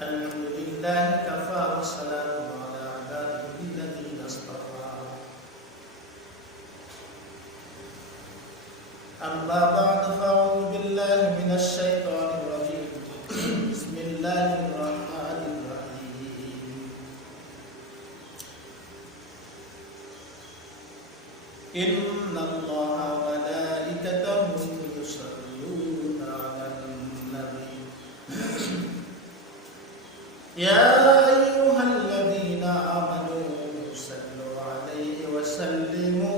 Alhamdulillah kafa wa salamun ala ibadihi alladhina istafa. Amma ba'du, fa'udhu billahi minash shaitanir rajim. Bismillahir rahmanir rahim. Inna Allaha wa malaikatahu yusalluna 'alan nabi. Ya ayyuhalladzina amanu sallu 'alaihi wa sallimu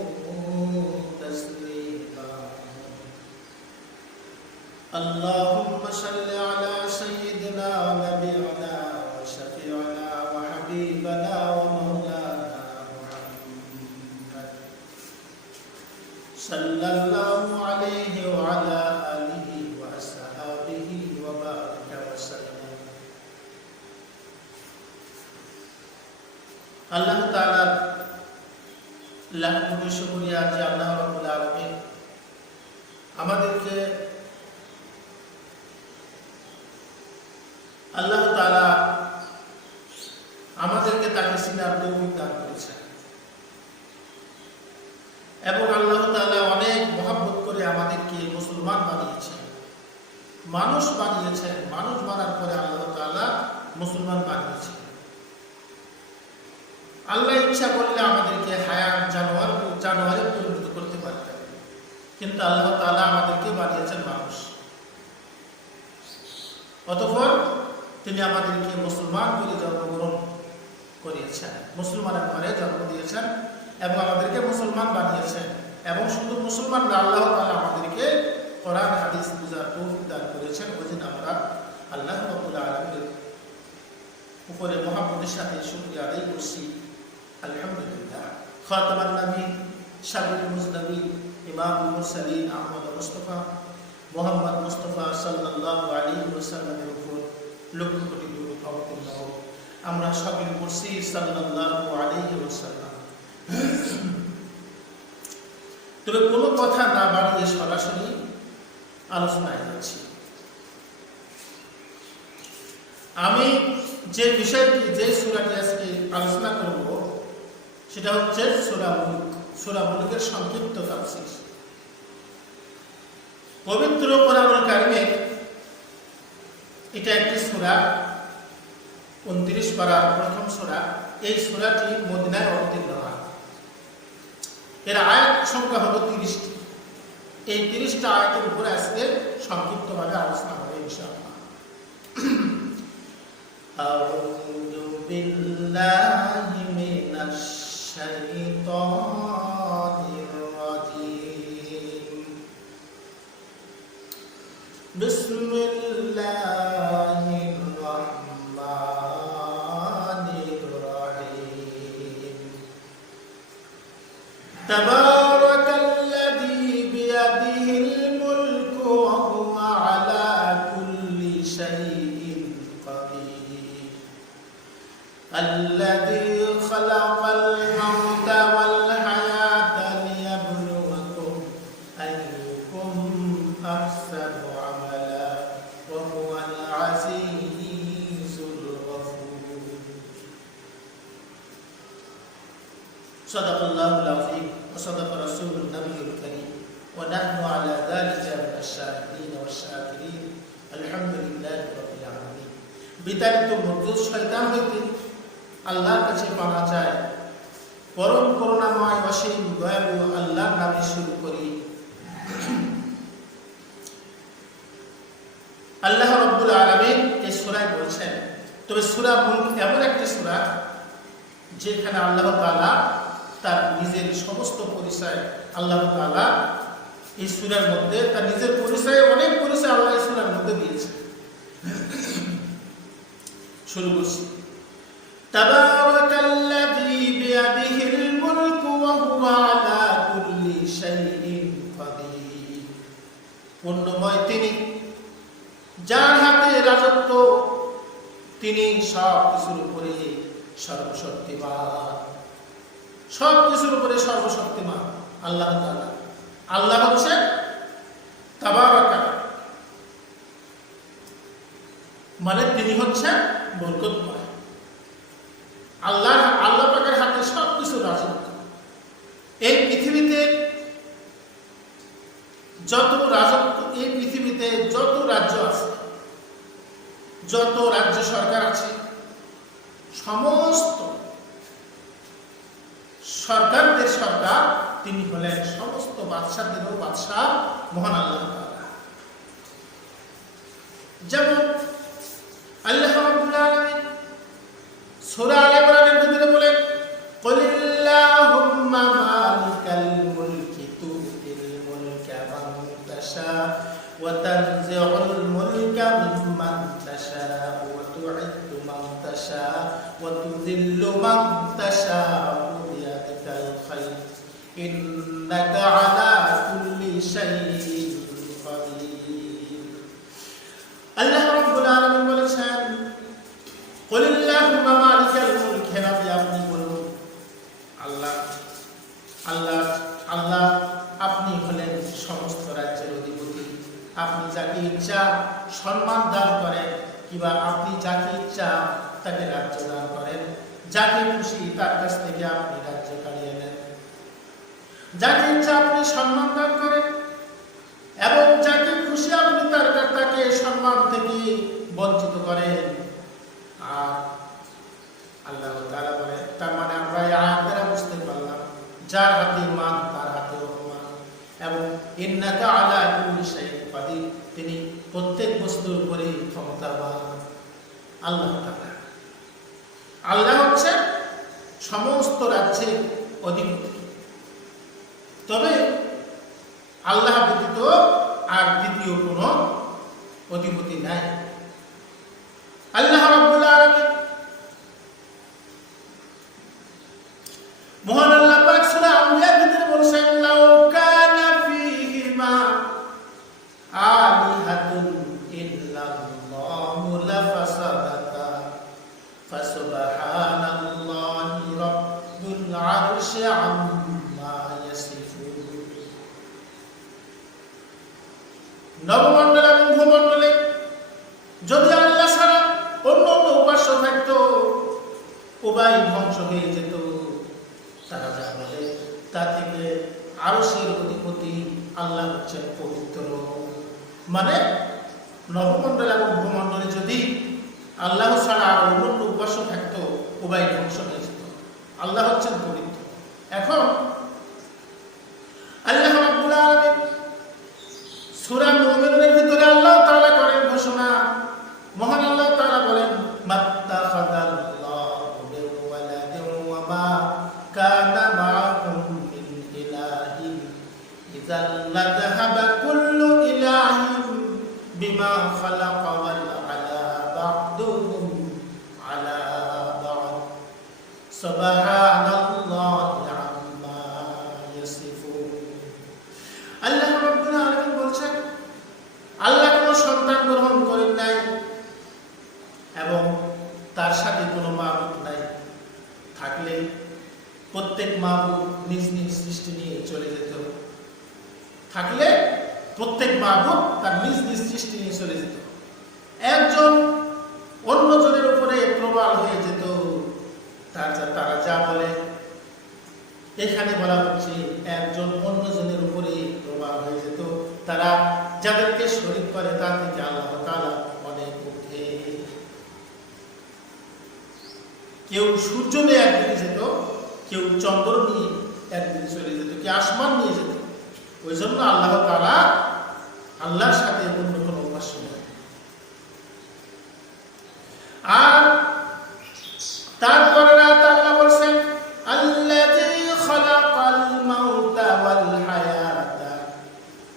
taslima. Allahumma salli 'ala sayyidina wa nabiyyina wa syafi'ina wa habibina wa maulana Muhammad sallallahu 'alaihi wa 'ala alihi wa ashabihi wa baraka wa sallam. আল্লাহ তাআলার লাখ কোটি শুকরিয়া যে আল্লাহ রাব্বুল আলামিন আমাদেরকে তাকে চিনার তৌফিক দান করেছেন এবং আল্লাহ তাআলা অনেক মহব্বত করে আমাদেরকে মুসলমান বানিয়েছেন, মানুষ বানিয়েছেন। মানুষ বানার পরে আল্লাহ তাআলা মুসলমান বানিয়েছেন। আল্লাহ ইচ্ছা করলে আমাদেরকে হায়াত জানোয়ারে পরিণত করতে পারতেন, কিন্তু আল্লাহ তাআলা আমাদেরকে বানিয়েছেন মানুষ। অতঃপর তিনি আমাদেরকে মুসলমান করে জন্মগ্রহণ করিয়েছেন, মুসলমানের ঘরে জন্ম দিয়েছেন এবং আমাদেরকে মুসলমান বানিয়েছেন। এবং শুধু মুসলমান না, আল্লাহ তাআলা আমাদেরকে কোরআন হাদিস বুঝার তৌফিক দান করেছেন। ওইদিন আমরা আল্লাহ রাব্বুল আলামিনের উপরে মহব্বতের সাথে শুকরিয়া আদায় করছি। আলহামদুলিল্লাহ। খাতামান নবী, শাফিউল মুজনবিন, ইমামুল মুরসালিন আহমদ মুস্তাফা মুহাম্মদ মুস্তাফা সাল্লাল্লাহু আলাইহি ওয়াসাল্লামের উপর লক্ষ কোটি দরুদ অবতীর্ণ হোক। আমরা সকলে পড়ছি সাল্লাল্লাহু আলাইহি ওয়াসাল্লাম। তবে কোনো কথা না বাড়িয়ে সরাসরি আলোচনায় যাচ্ছি। আমি যে বিষয়টি, যে সূরাটি আজকে আলোচনা করব সেটা হচ্ছে সূরা মুলক। সূরা মুলকের সংক্ষিপ্ত তাফসীর। পবিত্র কোরআনুল কারীমের এটা একটি সূরা, 29 পারার প্রথম সূরা। এই সূরাটি মদিনায় অবতীর্ণ হয়। এর আয়াত সংখ্যা হলো 30টি। এই 30টা আয়াতের উপরে আজকে সংক্ষিপ্তভাবে আলোচনা হবে ইনশাআল্লাহ। আউযু বিল্লাহি মিনাশ শাইতানির রাজীম। বিসমিল্লাহির রাহমানির রাহিম। তাবারাকাল্লাযী বিয়াদিহিল মুলকু ওয়া হুয়া আলা কুল্লি শাইইন কাদির। আল্লাযী খালাকাল মাউতা ওয়াল হায়াতা লিয়াবলুয়াকুম আইয়ুকুম আহসানু আমালা ওয়া হুয়াল আজিজুল গফুর। সাদাকাল্লাহুল আযীম ওয়া সাদাকা রাসূলুন নবিয়্যুল কারীম ওয়া নাহনু আলা যালিকা মিনাশ শাহিদিন ওয়াশ শাকিরিন। আলহামদুলিল্লাহি রাব্বিল আলামিন। বিতাড়িত মরদুদ শয়তান হইতে আল্লাহর কাছে পানা চায়। পরম করুণাময় অসীম দয়ালু আল্লাহর নামে শুরু করি। আল্লাহ রাব্বুল আলামিন এই সূরায় বলছেন, তবে সূরা মুলক এমন একটি সূরা যেখানে আল্লাহ তাআলা তার নিজের সমস্ত পরিচয়, আল্লাহ তাআলা এই সূরার মধ্যে তার নিজের পরিচয়, অনেক পরিচয় আল্লাহ এই সূরার মধ্যে দিয়েছেন। শুরু করছি। তাবারাকাল্লাযী বিয়াদিহিল মুলকু ওয়া হুয়া আলা কুল্লি শাইইন কাদির। পূর্ণময় তিনি, যার হাতে রাজত্ব, তিনি সব কিছুর উপরে সর্বশক্তিমান। সব কিছুর উপরে সর্বশক্তিমান আল্লাহ তাআলা। আল্লাহ হচ্ছে তাবারাকা, মানে তিনি হচ্ছেন বরকতময়। আল্লাহ পাকের হাতে সবকিছু রাজত্ব। এই পৃথিবীতে যত রাজত্ব, এই পৃথিবীতে যত রাজ্য আছে, যত রাজ্য সরকার আছে, সমস্ত সরকারদের সরকার তিনি হলেন সমস্ত বাদশাদেরও বাদশাহ মহান আল্লাহ তাআলা। যেমন আল্লাহ রাব্বুল আলামিন সূরা আলে ইমরানের ভিতরে বলেন, কুলিল্লাহুম্মা মালিকাল মুলকি তুতিল মুলকা মান তাশা ওয়া তানজিউল মুলকা মিম্মান তাশা ওয়া তু'ইজ্জু মান তাশা ওয়া তুযিল্লু মান তাশা বিয়াদিকাল খায়র ইন্নাকা আলা কুল্লি শাইইন কাদির। আল্লাহ রাব্বুল আলামিন বলেছেন, কুলিল্লাহুম্মা মালিকাল মুলক, হে নবী আপনি বলুন আল্লাহ আল্লাহ আল্লাহ আপনি হলেন সমস্ত রাজ্যের অধিপতি। আপনি যাকে ইচ্ছা সম্মান দান করেন, কিংবা আপনি যাকে ইচ্ছা তাকে রাজ্য দান করেন। যাকে খুশি তার কাছ থেকে আপনি রাজ্য কাড়িয়ে নেন। যাকে ইচ্ছা আপনি সম্মান দান করেন এবং যাকে খুশি আপনি তাকে সম্মান থেকে বঞ্চিত করেন। আর আল্লাহ তাআলা বলে, তার মানে আমরা এই আয়াত দ্বারা বুঝতে পারলাম যার হাতে মান তার হাতে রহমান, এবং ইন্নাকা আলা কুল্লি শাইইন কাদির, তিনি প্রত্যেক বস্তুর উপরে ক্ষমতাবান। আল্লাহ তাআলা আল্লাহ হচ্ছে সমস্ত রাজ্যের অধিপতি। তবে আল্লাহ ব্যতীত আর দ্বিতীয় কোনো অধিপতি নাই। আল্লাহ রাব্বুল আলামিন মহান আল্লাহ পাক সূরা আম্বিয়ার ভিতরে বলেছেন, লাউ কানা ফীহিমা আলিহাতুন ইল্লাল্লাহু লাফাসাদাতা ফাসুবহানাল্লাহি রাব্বুল আরশি আম্মা ইয়াসিফুন। নবমণ্ডল এবং ভূমণ্ডলে যদি আল্লাহ ছাড়া অন্য উপাস্য থাকতো, উভয় ধ্বংস হয়ে যেত। তারা যা বলে তা থেকে আরশের অধিপতি আল্লাহ হচ্ছেন পবিত্র। মানে নবমণ্ডল এবং ভূমণ্ডলে যদি আল্লাহ ছাড়া আর অন্য উপাস্য থাকতো, উভয় ধ্বংস হয়ে যেত। আল্লাহ হচ্ছেন পবিত্র। এখন আল্লাহ রাব্বুল আলামিন সূরা মুমিনুনের ভিতরে আল্লাহ তাআলা করেন ঘোষণা। মহান আল্লাহ তাআলা বলেন, মাত্তাখাযাল্লাহু মিন ওয়ালাদিন ওয়া মা কানা মা'হুম মিন ইলাহিন ইযাল লাযহাবা কুল্লু ইলাহিন বিমা খালাকা ওয়াল আলা বা'দুহুম আলা বা'দ সুবহানাল্লাহি আম্মা ইয়াসিফুন। আল্লাহ রাব্বুল আলামিন বলছেন, আল্লাহ কোনো সন্তান গ্রহণ করেন নাই এবং তার সাথে কোনো মাবুদ নাই। থাকলে প্রত্যেক মাবুদ নিজ নিজ সৃষ্টি নিয়ে চলে যেত। থাকলে প্রত্যেক মাবুদ তার নিজ নিজ সৃষ্টি নিয়ে চলে যেত। একজন অন্যজনের উপরে প্রবল হয়ে যেত। তারা যা বলে, এখানে বলা হচ্ছে একজন অন্যজনের উপরে প্রবল হয়ে যেত। তারা যাদেরকে শরীক করে তার থেকে আল্লাহ তাআলা অনেক ঊর্ধ্বে। কেউ সূর্য নিয়ে একদিকে যেত, কেউ চন্দ্র নিয়ে একদিকে চলে যেত, কেউ আসমান নিয়ে যেত। ওই জন্য আল্লাহ তাআলা আল্লাহর সাথে অন্য কোনো উপাস্য নেই। আর তারপরে আল্লাহ বলছেন, আল্লাযী খালাকাল মাউতা ওয়াল হায়াতা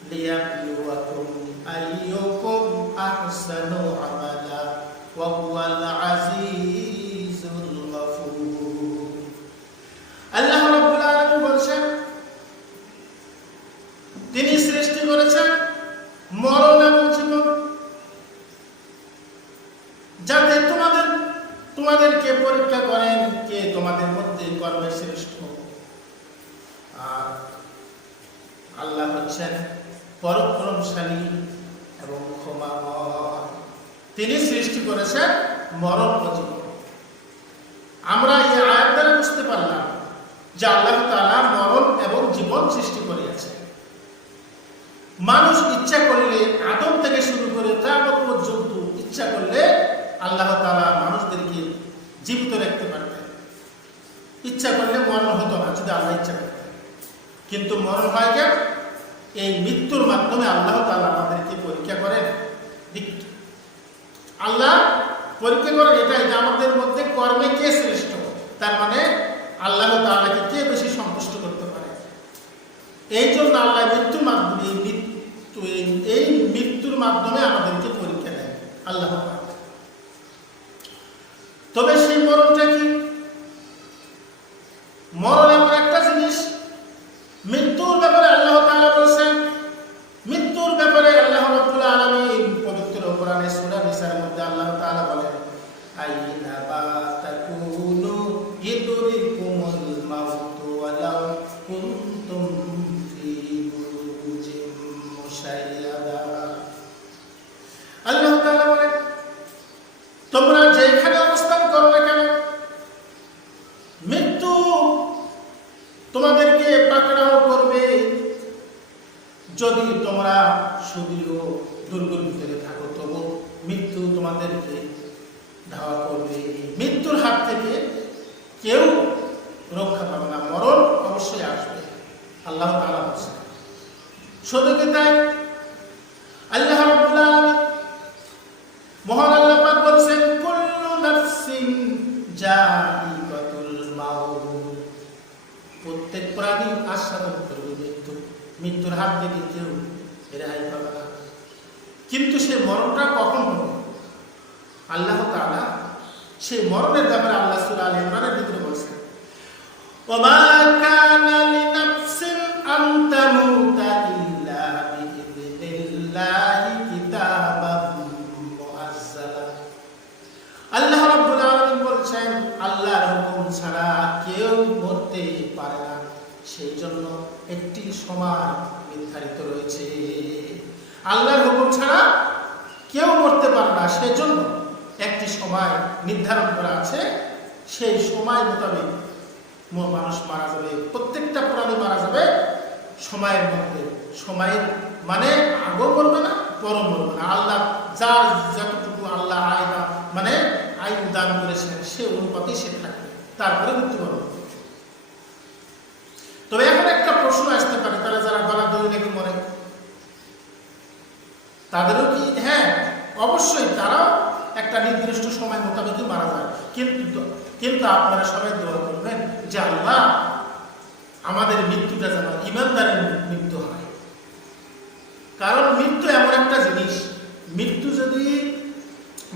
লিয়াবলুয়াকুম আইয়ুকুম আহসানু আমালা ওয়া হুয়াল আজিজুল গফুর। আল্লাহ রাব্বুল আলামিন বলছেন, তিনি সৃষ্টি করেছেন মরণ এবং জীবন, যাতে তোমাদেরকে পরীক্ষা করেন কে তোমাদের মধ্যে কর্মে শ্রেষ্ঠ। আর আল্লাহ হচ্ছেন পরাক্রমশালী এবং ক্ষমাময়। তিনি সৃষ্টি করেছেন মরণ ও জীবন। আমরা এই আয়াত দ্বারা বুঝতে পারলাম যে আল্লাহ তাআলা মরণ এবং জীবন সৃষ্টি করিয়াছেন। মানুষ ইচ্ছা করলে আদম থেকে শুরু করে কিয়ামত পর্যন্ত ইচ্ছা করলে আল্লাহ তাআলা মানুষদেরকে জীবিত রাখতে পারতেন। ইচ্ছা করলে মরণ হতো না যদি আল্লাহ ইচ্ছা করতেন। কিন্তু মরণ হয় কেন? এই মৃত্যুর মাধ্যমে আল্লাহ তাআলা আমাদেরকে পরীক্ষা করেন। আল্লাহ পরীক্ষা করেন এটাই যে আমাদের মধ্যে কর্মে কে শ্রেষ্ঠ, তার মানে আল্লাহ তাআলাকে কে বেশি সন্তুষ্ট করতে পারে। এই জন্য আল্লাহ মৃত্যুর মাধ্যমে এই মৃত্যুর মাধ্যমে আমাদেরকে পরীক্ষা দেয় আল্লাহ পাক। তবে সেই মরণটা কি? মরণ এমন একটা জিনিস, মৃত্যুর ব্যাপারে আল্লাহ তাআলা বলেছেন, মৃত্যুর ব্যাপারে আল্লাহ রাব্বুল আলামিন পবিত্র কোরআনে সূরা নিসার মধ্যে আল্লাহ তাআলা বলেন, আইনা বা তাকুনু ইদরিকুমুল মাউতু ওয়ালাউ কুনতুম ফি বুরুজিম মুশাইয়াদা। আল্লাহ তাআলা বলেন, তোমরা যেখানে অবস্থান করো না কেন, মৃত্যু তোমাদেরকে পাকড়াও করবে। যদি তোমরা সুদীর্ঘ দুর্গের ভিতরে থাকো তবু মৃত্যু তোমাদেরকে ধাওয়া করবে। মৃত্যুর হাত থেকে কেউ রক্ষা পাবে না, মরণ অবশ্যই আসবে। আল্লাহ তাআলা বলেছেন। শুধু কি তাই? আল্লাহ রাব্বুল আলামিন মহান আল্লাহ পাক বলেছেন, কুল্লু নাফসিন জাইকাতুল মাউত। প্রত্যেক প্রাণী আস্বাদন করবে মৃত্যু। মৃত্যুর হাত থেকে কেউ রেহাই পাবে না। কিন্তু সেই মরণটা কখন হবে? আল্লাহ তাআলা সেই মরণের ব্যাপারে আল্লাহ সূরা আলে ইমরানের ভিতরে বলেছেন, ওয়া কানা লিনাফসিন আন তামুতা ইল্লা বিইذনিল্লাহি কিতাবাম মুআজ্জালা। আল্লাহ রাব্বুল আলামিন বলেছেন, আল্লাহর হুকুম ছাড়া কেউ মরতে পারে না, সেই জন্য একটি সময় নির্ধারিত রয়েছে। আল্লাহর হুকুম ছাড়া কেউ মরতে পারে না, সেজন্য একটি সময় নির্ধারণ করা আছে। সেই সময় মোতাবেক মানুষ মারা যাবে, প্রত্যেকটা প্রাণী মারা যাবে সময়ের মধ্যে। সময়ের মানে আগেও মরবে না, পরও মরবে না। আল্লাহ যার যতটুকু আল্লাহ আইন দান করেছেন সে অনুপাতেই সে থাকবে, তারপরে মৃত্যুবরণ করবে। তবে এখন একটা প্রশ্ন আসতে পারে, তারা যারা গলা দড়ি নাকি মরে, তাদেরও কি? হ্যাঁ, অবশ্যই তারাও একটা নির্দিষ্ট সময় মোতাবেকই মারা যায়। কিন্তু আপনারা সবাই দোয়া করবেন যে আল্লাহ আমাদের মৃত্যুটা যেন ঈমানদারের মৃত্যু হয়। কারণ মৃত্যু এমন একটা জিনিস, মৃত্যু যদি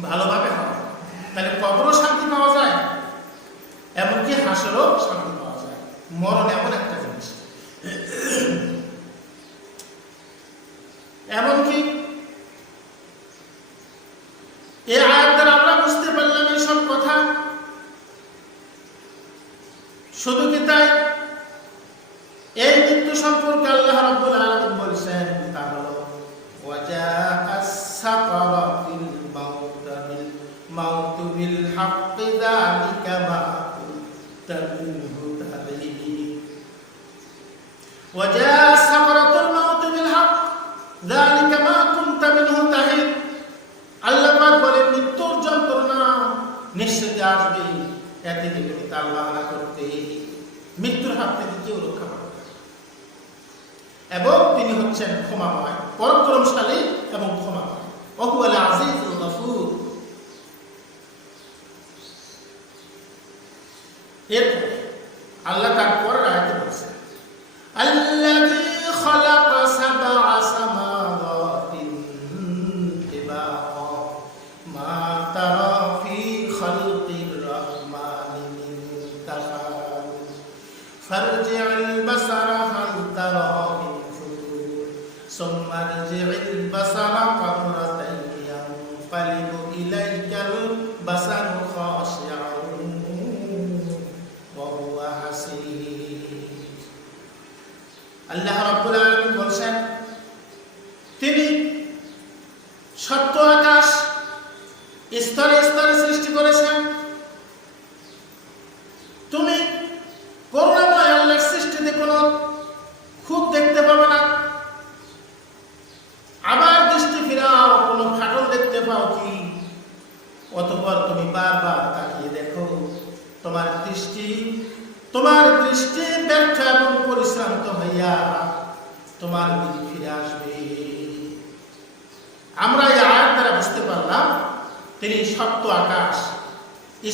ভালোভাবে হয় তাহলে কবরও শান্তি পাওয়া যায়, এমনকি হাসরেও শান্তি পাওয়া যায়। মরণ এমন একটা জিনিস, এমনকি এই আয়াত দ্বারা আমরা বুঝতে পারলাম এইসব কথা। শুধু কি তাই? এই মৃত্যু সম্পর্কে আল্লাহ রাব্বুল আলামিন বলেছেন, তা হলো ওয়াজাআস সাকারাতুল মাউতু বিল হাক্কি যালিকা মা কুনতা মিনহু তাহিদ। ওয়াজাআস সাকারাতুল মাউতু বিল হক যালিকা মা কুনতা মিনহু তাহিদ। আল্লাহ পাক বলেন, মৃত্যুর যন্ত্রণা নিশ্চয়ই আসবে, এতে থেকে তার বাহানা করতে মৃত্যুর হাত থেকে কেউ রক্ষা পাবে না। এবং তিনি হচ্ছেন ক্ষমাময়, পরাক্রমশালী এবং ক্ষমাময়। ওহুয়াল আজিজুল গফুর। এরপরে আল্লাহ তার পরের আয়াতে বলছেন, আল্লাযী খালাকা সাবআ সামাওয়াতিন তিবাকা মা তারা ফি খালকির রাহমানি মিন তাফাউত ফারজি'ল বাসারা হাল তারা মিন ফুতুর সুম্মা রজি'ল বাসারা কাররাতাইন ইয়ানকালিবু ইলাইকাল বাসারু খাশি'আন ওয়া হুয়া হাসীর। আল্লাহ রাব্বুল আলামিন বলেন, তিনি সত্য আকাশ স্তরে স্তরে সৃষ্টি করেছেন। তুমি করুণাময় আল্লাহর সৃষ্টিতে কোনো খুঁত দেখতে পাবে না। আবার দৃষ্টি ফিরাও, কোনো ফাটল দেখতে পাও কি? অতঃপর তুমি বারবার তাকিয়ে দেখো, তোমার দৃষ্টি ব্যর্থ এবং পরিশ্রান্ত হইয়া তোমার দিকে ফিরে আসবে। আমরা এই আয়াত দ্বারা বুঝতে পারলাম তিনি সপ্ত আকাশ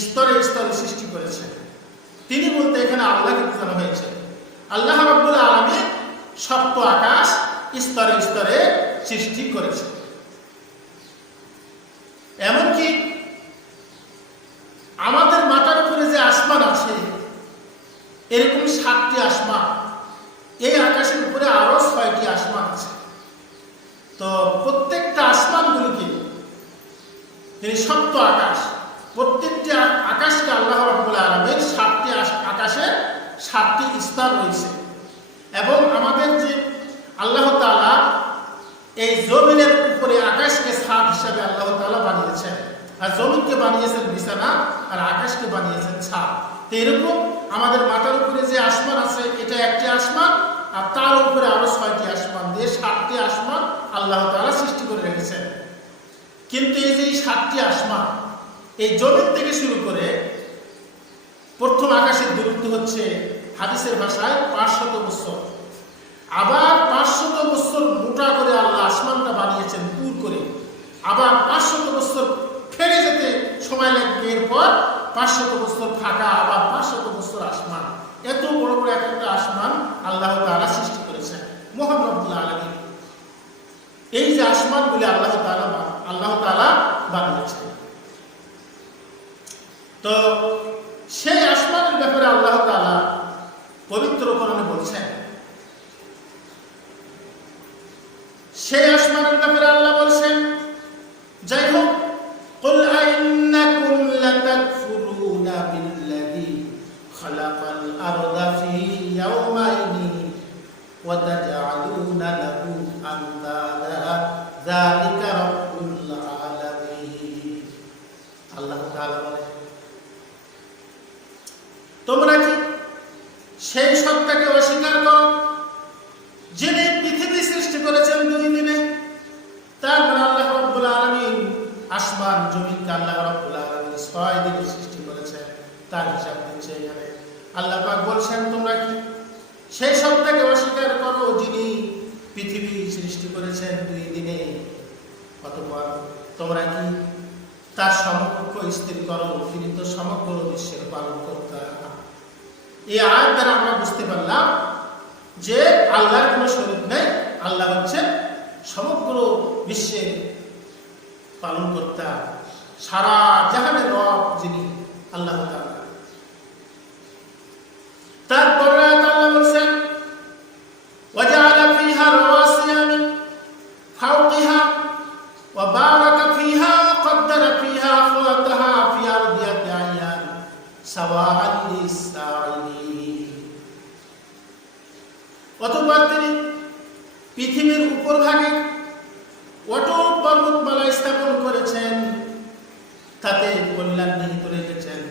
স্তরে স্তরে সৃষ্টি করেছেন। তিনি বলতে এখানে আল্লাহকে বোঝানো হয়েছে। আল্লাহ রাব্বুল আলামিন সপ্ত আকাশ স্তরে স্তরে সৃষ্টি করেছে। এমনকি আমাদের মাথার উপরে যে আসমান আছে, এরকম 7টি আসমান, এই আকাশের উপরে আরো 6টি আসমান আছে। তো প্রত্যেকটা আসমানগুলিকে তিনি সপ্ত আকাশ, প্রত্যেকটি আকাশকে আল্লাহ রাব্বুল আলামিন 7টি আকাশে 7টি স্তর রয়েছে। এবং আমাদের যে আল্লাহ তাআলা এই জমিনের উপরে আকাশকে ছাদ হিসাবে আল্লাহ তাআলা বানিয়েছেন, আর জমিনকে বানিয়েছেন বিছানা, আর আকাশকে বানিয়েছেন ছাদ। তো এরকম আমাদের মাথার উপরে যে আসমান আছে, এটা একটি আসমান, আর তার উপরে আরো 6টি আসমান দিয়ে 7টি আসমান আল্লাহ তাআলা সৃষ্টি করে রেখেছেন। কিন্তু এই যে 7টি আসমান, এই জমিন থেকে শুরু করে প্রথম আকাশের দূরত্ব হচ্ছে হাদিসের ভাষায় 500 বছর। আবার 500 বছর মোটা করে আল্লাহ আসমানটা বানিয়েছেন পুর করে, আবার 500 বছর ফেলে যেতে সময় লাগবে, এরপর 500 বছর ফাঁকা, আবার 500 বছর আসমান। এত বড় বড় একটা আসমান আল্লাহ তাআলা সৃষ্টি করেছেন মহান রব্বুল আলামিন। এই যে আসমানগুলি আল্লাহ তাআলা বানিয়েছেন, তো সেই আসমানের ব্যাপারে আল্লাহ তাআলা পবিত্র কোরআনে বলছেন। সেই আসমানের ব্যাপারে আল্লাহ বলছেন, যাই হোক, কুল আইন্নাকুম লাতাকফুরুনা বিল্লাযী খালাকাল আরদা ফি ইয়াওমাইনি ওয়া তাজআলুনা লাহু আনদাদা যালিকা রাব্বুল আলামিন। আল্লাহ তাআলা বলেন, তোমরা কি সেই সত্তাকে অস্বীকার করো যিনি পৃথিবী সৃষ্টি করেছেন 2 দিনে? তারপর আল্লাহ রাব্বুল আলামিন আসমান জমিনকে আল্লাহ রাব্বুল আলামিন 6 দিনে সৃষ্টি করেছেন। তার হিসাব দিচ্ছে এখানে আল্লাহ পাক বলছেন, তোমরা কি সেই সত্তাকে অস্বীকার করো যিনি পৃথিবী সৃষ্টি করেছেন 2 দিনে? অতঃপর তোমরা কি তার সমকক্ষ স্থির করো? তিনি তো সমগ্র বিশ্বের পালনকর্তা। এই আয়াত দ্বারা আমরা বুঝতে পারলাম যে আল্লাহর কোনো শরীক নেই, আল্লাহ হচ্ছেন সমগ্র বিশ্বের পালনকর্তা, সারা জাহানের রব যিনি আল্লাহ তাআলা। তারপরে আল্লাহ বলেন, ওয়াজআলা ফিহা রাওয়াসিয়া মিন ফাওকিহা ওয়া বারাকা ফিহা ওয়া কদ্দারা ফিহা আখওয়াতাহা ফি আরদিয়াতি আইয়ান সাওয়াআন লিস-সাইলিন। অতঃপর তিনি পৃথিবীর উপরভাগে অটল পর্বতমালা স্থাপন করেছেন, তাতে কল্যাণ নিহিত রেখেছেন।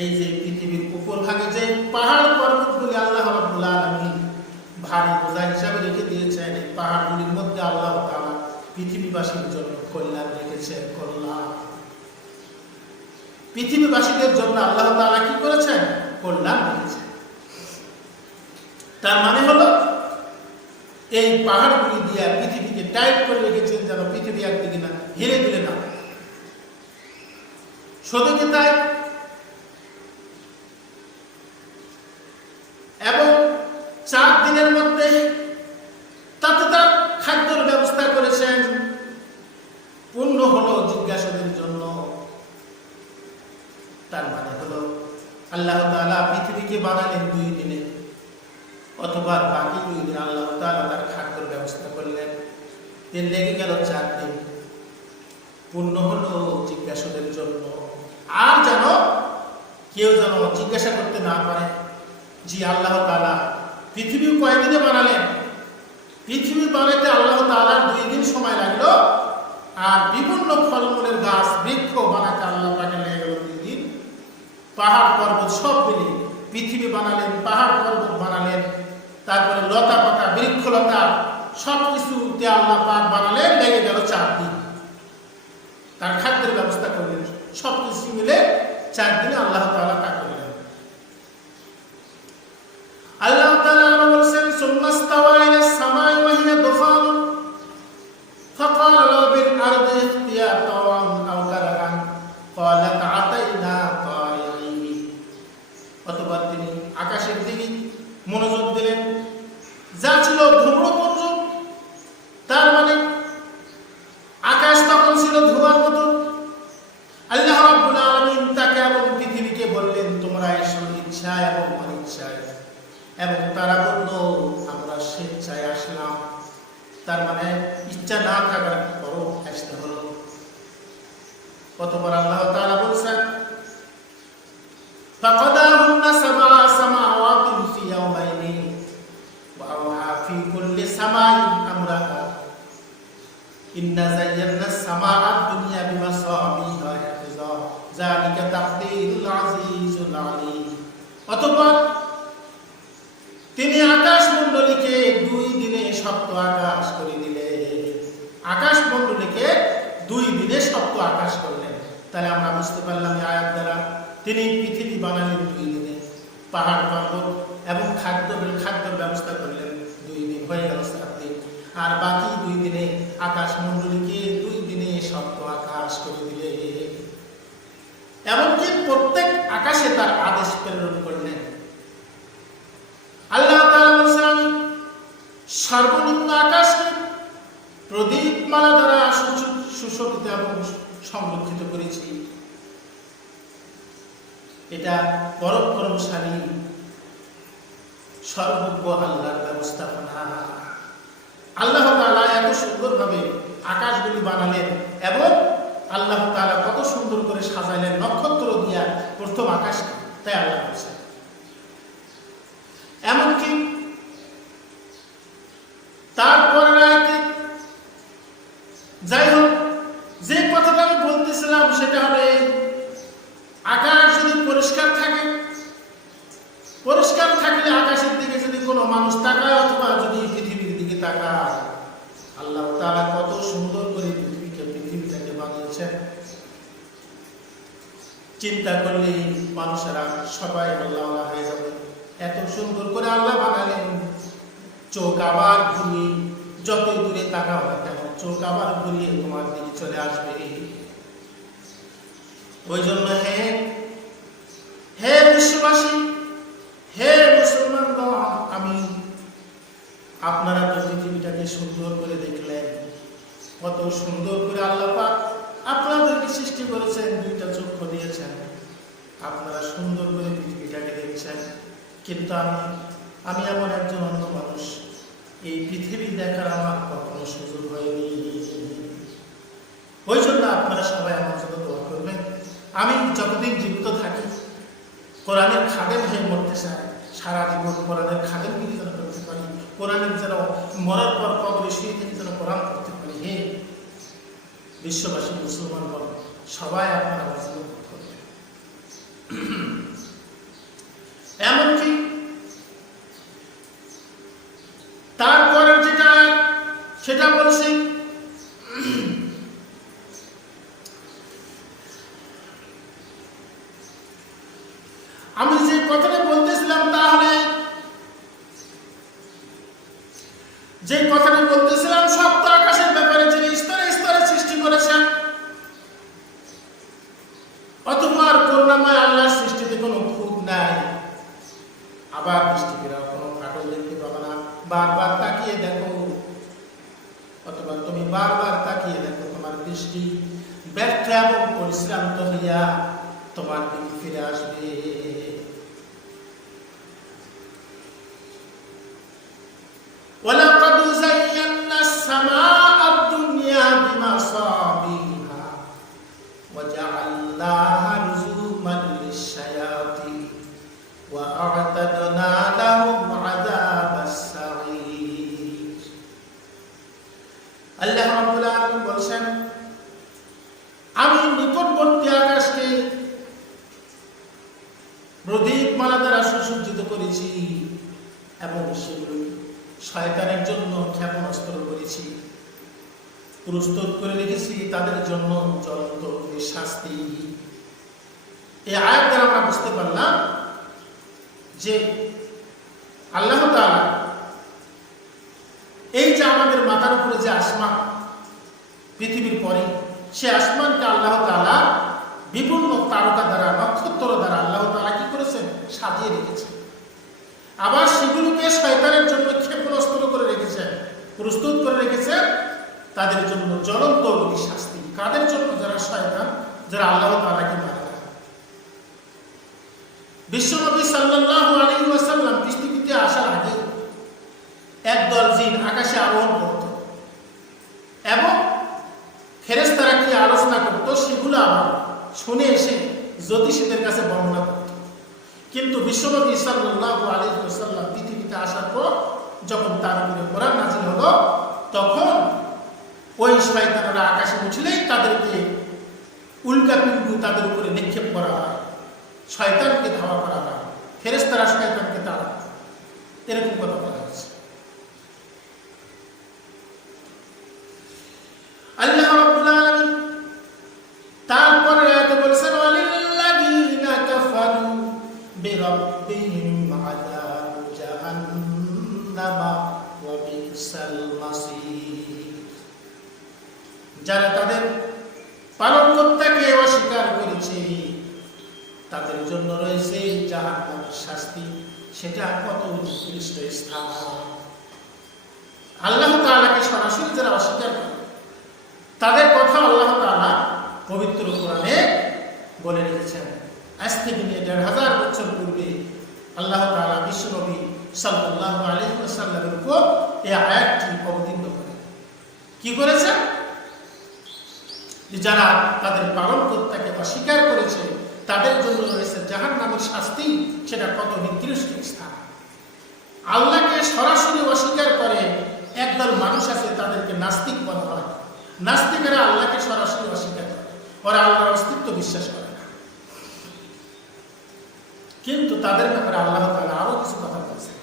এই যে পৃথিবীর উপরভাগে যে পাহাড় পর্বতগুলি আল্লাহ রাব্বুল আলামিন ভারী বোঝা হিসাবে রেখে দিয়েছেন, এই পাহাড়গুলির মধ্যে আল্লাহ তাআলা পৃথিবীবাসীর জন্য কল্যাণ রেখেছেন। কল্যাণ পৃথিবীবাসীদের জন্য আল্লাহ তাআলা কি করেছেন? কল্যাণ রেখেছেন। তার মানে হলো এই পাহাড়গুলি দিয়ে পৃথিবীকে টাইট করে রেখেছেন, যেন পৃথিবী একদিকে না হেলে দুলে না। শুধু কি তাই, এবং 4 দিনের মধ্যে তাতে তার খাদ্যের ব্যবস্থা করেছেন। পূর্ণ হলো জিজ্ঞাসাদের জন্য। তার মানে হলো আল্লাহ তাআলা পৃথিবীকে বানালেন 2 দিনে, অথবা বাকি 2 দিন আল্লাহ তাআলা তার খাদ্যের ব্যবস্থা করলেন। দিন লেগে গেল 4 দিন, পূর্ণ হলো জিজ্ঞাসাদের জন্য। আর যেন কেউ যেন জিজ্ঞাসা করতে না পারে, জি আল্লাহ তাআলা পৃথিবী কয়দিনে বানালেন? পৃথিবী বানাইতে আল্লাহ তাআলার 2 দিন সময় লাগলো, আর বিভিন্ন ফলমূলের গাছ বৃক্ষ পাহাড় পর্বত সব মিলে পৃথিবী বানালেন, পাহাড় পর্বত বানালেন, তারপরে লতা পাতা বৃক্ষলতা সবকিছুতে আল্লাহ পাক বানালেন, লেগে গেল 4 দিন। তার খাদ্যের ব্যবস্থা করলেন, সবকিছু মিলে 4 দিনে আল্লাহ তাআলা তা করলেন। আল্লাহ তাআলা আরো বলেন, সুম্মাস্তাওয়া ইলাস সামাই ওয়া হিয়া দুখান ফাকালা লাহু বিল আরদি ইখতিয়া tawan আও কারাহান ক্বালাত আতাইনা তাইরিন। অতঃপর তিনি আকাশের দিকে মনোযোগ দিলেন, যা ছিল ধূম্রপুঞ্জ, তার মানে আকাশ তখন ছিল ধোঁয়ার মতো। আল্লাহ রাব্বুল আলামিন তাকে এবং পৃথিবীকে বললেন, তোমরা এসো ইচ্ছায় এবং অনিচ্ছায়। এবং তারা বলল, আমরা স্বেচ্ছায় আসলাম। তার মানে ইচ্ছা না থাকার পরও আসতে হলো। অতঃপর আল্লাহ তাআলা বলছেন, ফাকাদাহুন্না সাবআ সামাওয়াতিন ফি ইয়াওমাইনি ওয়া আওহা ফি কুল্লি সামাইন আমরাহা ইন্না যায়্যানাস সামাআদ দুনিয়া বিমাসাবিহা ওয়া হিফযা যালিকা তাকদীরুল আজিজুল আলীম। অতঃপর তিনি আকাশ মণ্ডলীকে 2 দিনে সপ্ত আকাশ করে দিলেন। আকাশ মণ্ডলীকে 2 দিনে সপ্ত আকাশ করলেন। তাহলে আমরা বুঝতে পারলাম এই আয়াত দ্বারা তিনি পৃথিবী বানালেন 2 দিনে, পাহাড় পর্বত এবং খাদ্যের ব্যবস্থা করলেন 2 দিন, হয়ে গেল 7 দিন। আর বাকি 2 দিনে আকাশ মণ্ডলীকে 2 দিনে সপ্ত আকাশ করে দিলেন। এমনকি প্রত্যেক আকাশে তার আদেশ প্রেরণ করলেন। আল্লাহ তাআলা বলেছেন, আমি সর্বনিম্ন আকাশকে প্রদীপমালা দ্বারা সুশোভিত এবং সংরক্ষিত করেছি। এটা পরাক্রমশালী সর্বজ্ঞ আল্লাহর ব্যবস্থাপনা। আল্লাহ তাআলা এত সুন্দরভাবে আকাশগুলি বানালেন এবং আল্লাহ তাআলা কত সুন্দর করে সাজাইলেন নক্ষত্র দিয়া প্রথম আকাশকে। তাই আল্লাহ বলেছেন, এমনকি তারপরে আয়াতে, যাই হোক, যে কথাটা আমি বলতেছিলাম সেটা হলো আকাশ যদি পরিষ্কার থাকে, পরিষ্কার থাকলে আকাশের দিকে যদি কোনো মানুষ তাকায় অথবা যদি পৃথিবীর দিকে তাকায়, আল্লাহ তাআলা কত সুন্দর করে পৃথিবীটাকে বানিয়েছেন। চিন্তা করলে মানুষেরা সবাই আল্লাহওয়ালা হয়ে যাবে। এত সুন্দর করে আল্লাহ বানালেন, চোখ আবার ঘুরিয়ে যতই দূরে তাকাও না কেন, চোখ আবার ঘুরিয়ে তোমার দিকে চলে আসবে। ওই জন্য হে বিশ্ববাসী, হে মুসলমানগণ, আমি আপনারা তো পৃথিবীটাকে সুন্দর করে দেখলেন, কত সুন্দর করে আল্লাহ পাক আপনাদেরকে সৃষ্টি করেছেন, 2টা চক্ষু দিয়েছেন, আপনারা সুন্দর করে পৃথিবীটাকে দেখছেন। কিন্তু আমি এমন একজন অন্য মানুষ, এই পৃথিবী দেখার আমার কখনো সুযোগ হয়নি। ওই জন্য আপনারা সবাই আমার জন্য দোয়া করবেন। আমি যতদিন জীবিত থাকি কোরআনের খাদেম হয়ে মরতে চাই, সারা জীবন কোরআনের খাদেম গিরি যেন করতে পারি, কোরআনের যেন মরার পর কবরে শুয়ে থেকে যেন কোরআন করতে পারি। হে বিশ্ববাসী মুসলমান বল, সবাই আপনারা আমার জন্য দোয়া করবেন। এমনকি তারপরের যেটা সেটা বলছি, আমি যে কথাটা বলতেছিলাম, তাহলে যে কথাটা বলতেছিলাম সপ্ত আকাশের ব্যাপারে, যিনি স্তরে স্তরে সৃষ্টি করেছেন, অতঃপর করুণাময় আল্লাহর সৃষ্টিতে কোনো খুঁত নাই। আবার বৃষ্টিকেরাও কোনো ফাটল দেখতে পাবে না। বারবার তাকিয়ে দেখো, অথবা তুমি বারবার তাকিয়ে দেখো, তোমার দৃষ্টি ব্যর্থ এবং পরিশ্রান্ত হইয়া তোমার দিকে ফিরে আসবে। ওয়ালাকাদ যায়্যানাস সামাআদ দুনিয়া বিমাসাবিহা ওয়া জাআলনাহা রুজুমান লিশ-শায়াতিন ওয়া আ'তাদনা লাহুম আযাবাস সাঈর। আল্লাহ রাব্বুল আলামিন বলেন, আমি নিকটবর্তী আকাশকে করেছি এবং সেগুলো শয়তানের জন্য ক্ষেপণাস্ত্র করেছি, প্রস্তুত করে রেখেছি তাদের জন্য জ্বলন্ত শাস্তি। এই আয়াত দ্বারা আমরা বুঝতে পারলাম যে আল্লাহ তাআলা এই যে আমাদের মাথার উপরে যে আসমান পৃথিবীর পরে, সে আসমানকে আল্লাহ তাআলা বিভিন্ন তারকা দ্বারা, নক্ষত্র দ্বারা আল্লাহ তাআলা কি করেছেন? সাজিয়ে রেখেছেন। আবার সেগুলোকে শয়তানের জন্য ক্ষেপণাস্ত্র করে রেখেছেন, প্রস্তুত করে রেখেছেন তাদের জন্য জ্বলন্ত শাস্তি। কাদের জন্য? যারা শয়তান, যারা আল্লাহ তাআলাকে মানে না। বিশ্বনবী সাল্লাল্লাহু আলাইহি ওয়াসাল্লাম পৃথিবীতে আসার আগে একদল জিন আকাশে আরোহণ করত এবং ফেরেশতারা কি আলোচনা করত সেগুলো আবার শুনে এসে জ্যোতিষীদের কাছে বর্ণনা করত। কিন্তু বিশ্বনবী সাল্লাল্লাহু আলাইহি ওয়াসাল্লাম পৃথিবীতে আসার পর যখন তার উপরে কোরআন নাযিল হলো, তখন ওই শয়তানরা আকাশে উঠলেই তাদেরকে উল্কাপিণ্ডু তাদের উপরে নিক্ষেপ করা হয়, শয়তানকে ধাওয়া করা হয়, ফেরেশতারা শয়তানকে তাড়ায়, এরকম কথা বলা হয়েছে। আল্লাহ রাব্বুল আলামিন তারপরে আয়াতে বলেছেন, ওয়ালিল্লাযীনা কাফারু বিরাব্বিহিম আযাবু জাহান্নামা ওয়া বিসাল মাসীর। যারা তাদের পালনকর্তাকে অস্বীকার করেছে তাদের জন্য রয়েছে জাহান্নামের শাস্তি, সেটা কত নিকৃষ্ট স্থান। আল্লাহ তাআলাকে সরাসরি যারা অস্বীকার করে তাদের কথা আল্লাহ তাআলা পবিত্র কোরআনে বলে রেখেছেন। আজ থেকে ১৫০০ বছর পূর্বে আল্লাহ তাআলা বিশ্বনবী সাল্লাল্লাহু আলাইহি ওয়াসাল্লামের উপর এই আয়াতটি অবতীর্ণ করেন। কি করেছেন? যারা তাদের পালনকর্তাকে অস্বীকার করেছে তাদের জন্য রয়েছে জাহান্নামের শাস্তি, সেটা কত নিকৃষ্ট স্থান। আল্লাহকে সরাসরি অস্বীকার করে একদল মানুষ আছে, তাদেরকে নাস্তিক বলা হয়। নাস্তিকেরা আল্লাহকে সরাসরি অস্বীকার করে, ওরা আল্লাহর অস্তিত্ব বিশ্বাস করে না। কিন্তু তাদের ব্যাপারে আল্লাহ তাআলা আরো কিছু কথা বলেছেন।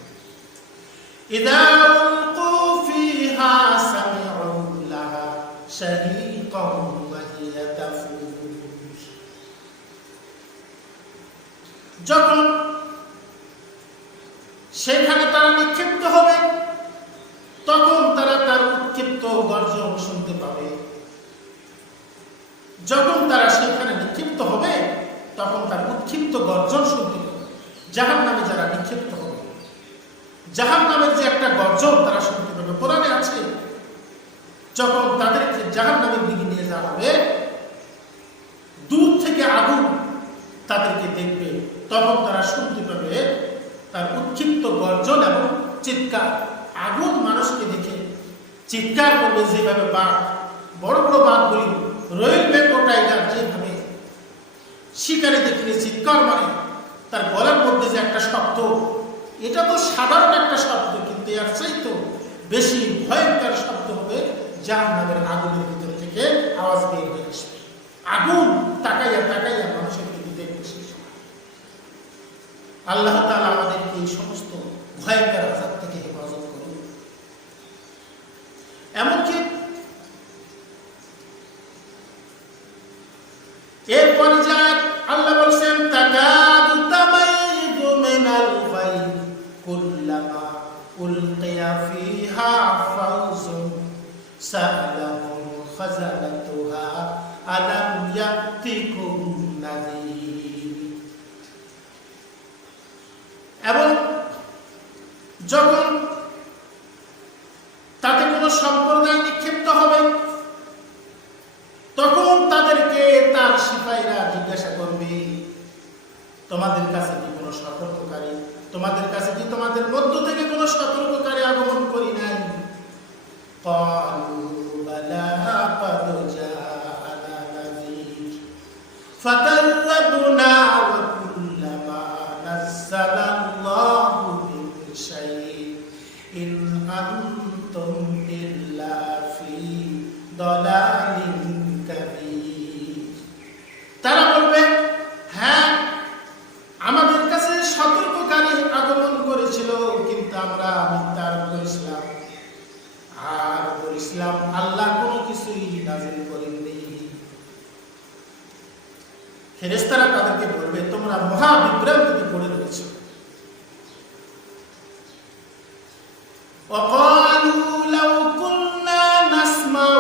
ইযা উলকু ফিহা সামিউ লাহা শাহীকান ওয়া হিয়া তাফুর। যখন সেখানে তারা নিক্ষিপ্ত হবে তখন তারা তার উৎক্ষিপ্ত গর্জন শুনতে পাবে। যখন তারা সেখানে নিক্ষিপ্ত হবে তখন তার উৎক্ষিপ্ত গর্জন শুনতে পাবে। জাহান্নামে যারা নিক্ষিপ্ত হবে, জাহান্নামের যে একটা গর্জন তারা শুনতে পাবে। কোরআনে আছে, যখন তাদেরকে জাহান্নামের দিকে নিয়ে যাওয়া হবে, দূর থেকে আগুন তাদেরকে দেখবে, তখন তারা শুনতে পাবে তার উৎক্ষিপ্ত গর্জন এবং চিৎকার। আগুন মানুষকে দেখে চিৎকার করবে, যেভাবে বাঘ, বড় বড় বাঘগুলি, রয়েল বেঙ্গল টাইগার যেভাবে শিকারে দেখলে চিৎকার মানে তার গলার মধ্যে যে একটা শব্দ, এটা তো সাধারণ একটা শব্দ, কিন্তু এর চাইতে বেশি ভয়ঙ্কর শব্দ হবে জাহান্নামের আগুনের ভিতর থেকে আওয়াজ বের হয়ে আসবে। আগুন তাকাইয়া তাকাইয়া মানুষের দিকে দেখবে। আল্লাহ তাআলা আমাদেরকে এই সমস্ত ভয়ঙ্কর আযাব থেকে হেফাজত করুন। এমনকি এরপরে যা আল্লাহ বলছেন, তাকাদু তামাইযু মিনাল গায়ব কুল্লামা উলকিয়া ফিহা ফাওজুন সাআলাহুম খাযানাতুহা আলাম ইয়াতিকুম নাযীর। এবং যখন তাতে কোনো সম্প্রদায় নিক্ষিপ্ত হবে তখন তাদেরকে তার সিপাহীরা জিজ্ঞাসা করবে, তোমাদের কাছে কি কোনো সতর্ককারী, তোমাদের কাছে কি তোমাদের মধ্য থেকে কোনো সতর্ককারী আগমন করি নাই? ক্বালু বালা ক্বাদ জাআনা নাযীর ফাকাযযাবনা ওয়া কুল্লামা নাযালাল্লাহু মিন শাইইন ইন আনতুম ইল্লা ফি দালালিন কাবীর। তারা বলবে, হ্যাঁ আমাদের কাছে সতর্ককারী আগমন ফেরেশতারা তাদেরকে বলবে তোমরা মহা বিভ্রান্তিতে পড়ে রয়েছে। وقالوا لو كنا نسمع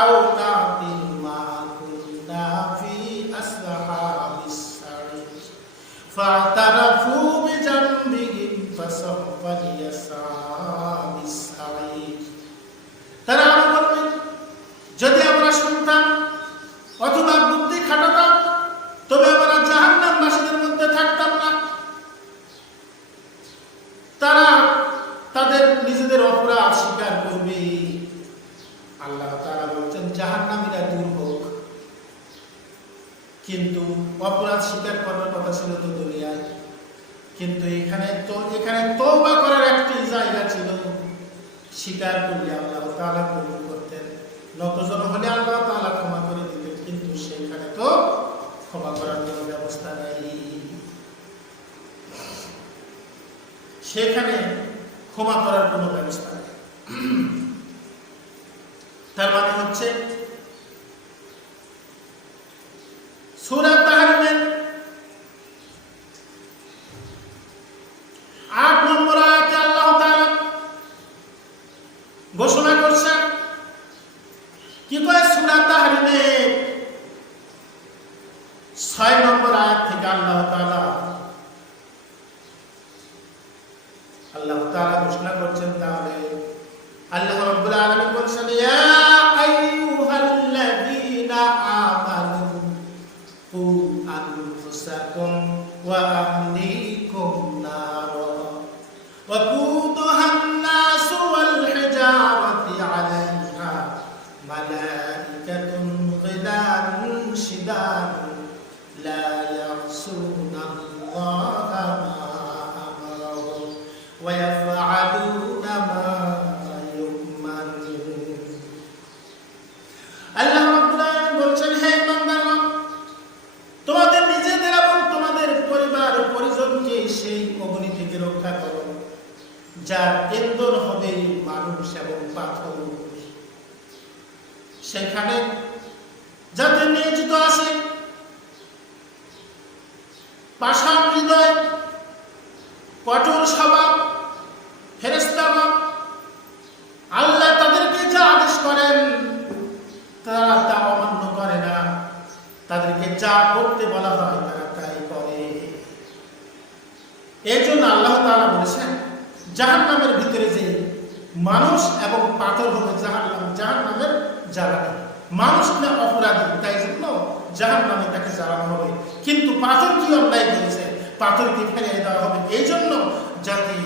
أو نعقل ما كنا في أصحاب السعير فاعترفوا بذنبهم فسوف يسعى بالسعير। তারা আরো বলবে যদি আমরা শুনতাম অথবা বুদ্ধি খাটাতাম তবে আমরা জাহান্নামবাসীদের মধ্যে থাকতাম না। তারা তাদের নিজেদের অপরাধ স্বীকার করবে। আল্লাহ তাআলা বলছেন জাহান্নামীরা দূর হোক, কিন্তু অপরাধ স্বীকার করার কথা ছিল তো দুনিয়ায়, কিন্তু এখানে তওবা করার একটি জায়গা ছিল। স্বীকার করলে আল্লাহ তাআলা কবুল করতেন, নতজন হলে আল্লাহ তাআলা ক্ষমা করে দিতেন, কিন্তু সেখানে তো ক্ষমা করার কোনো ব্যবস্থা নাই। সেখানে ক্ষমা করার কোনো ব্যবস্থা নেই। তার মানে হচ্ছে সূরা তাহরিমের ৮ নম্বর আয়াতে আল্লাহ তাআলা ঘোষণা করছেন, কি কয় সূরা তাহরিমের ৬ নম্বর আয়াত থেকে আল্লাহ তাআলা ঘোষণা করছেন। তাহলে আল্লাহ রাব্বুল আলামিন বলছেন ইয়া আইয়ুহাল্লাযীনা আমানু কু আনফুসাকুম ওয়া আহলিকুম নারা ওয়া কুদুহান নাসু ওয়াল হিজারাতি আলাইহা মালাইকাতুন গিলাদুন শিদাদুন লা ইয়াসুনাল্লাহা মা আমারাহুম ওয়া ইয়াফআলুনা মা ইউমারুন। আল্লাহ রাব্বুল আলামিন বলছেন হে বান্দারা, তোমাদের নিজেদের এবং তোমাদের পরিবার ও পরিজনকে সেই অগ্নি থেকে রক্ষা করো যার ইন্ধন হবে মানুষ এবং পাথর। সেখানে যাদের নিয়োজিত আছে পাষাণ হৃদয়, কঠোর স্বভাব ফেরেশতাগণ, আল্লাহ তাদেরকে যা আদেশ করেন তারা তা অমান্য করে না, তাদেরকে যা করতে বলা হয় তারা তাই করে। এই জন্য আল্লাহ তাআলা বলেছেন জাহান্নামের ভিতরে যে মানুষ এবং পাথর হবে জাহান্নামের জ্বালানি। মানুষ না অপরাধী, তাই জন্য জাহান্নামে তাকে জ্বালানো হবে, কিন্তু পাথর কি অন্যায় করেছে পাথরকে ফেলে দেওয়া হবে। এই জন্য যাতে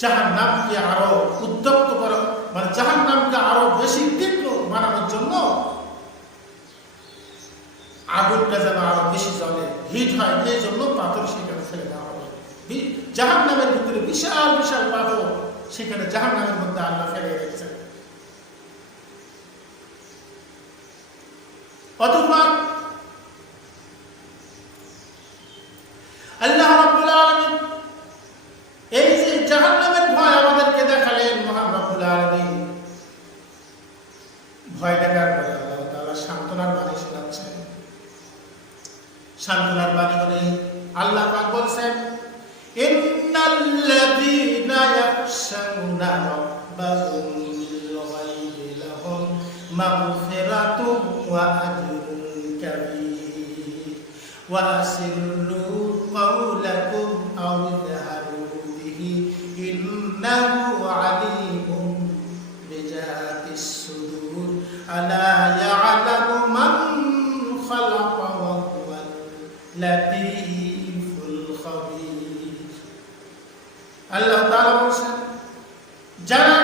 জাহান্নামকে আরো উত্তপ্ত করা, মানে জাহান্নামকে আরো বেশি তীব্র বানানোর জন্য আগুনটা যেন আরো বেশি জ্বলে, হিট হয়, এই জন্য পাথর সেখানে ফেলে দেওয়া হবে। জাহান্নামের ভিতরে বিশাল বিশাল পাথর সেখানে জাহান্নামের মধ্যে আল্লাহ ফেলে রেখেছেন। অতঃপর আল্লাহ রাব্বুল আলামিন এই যে জাহান্নামের ভয় আমাদেরকে দেখালেন, মহান রাব্বুল আলামিন ভয় দেখার পরে আল্লাহ তাআলা সান্ত্বনার বাণী শোনাচ্ছেন। সান্ত্বনার বাণী হলে আল্লাহ পাক বলছেন ইন্নাল্লাযীনা ইয়াখশাউনা রাব্বাহুম বিল গায়বি লাহুম মাগফিরাতুন ওয়া আজরুন কাবীর ওয়া আসিররু কাওলাকুম আও ইজহারু বিহি ইন্নাহু আলীমুন বিজাতিস সুদূর আলা ইয়ালামু মান খালাকা ওয়া হুয়াল লাতীফুল খাবীর। আল্লাহ তাআলা বলেন যারা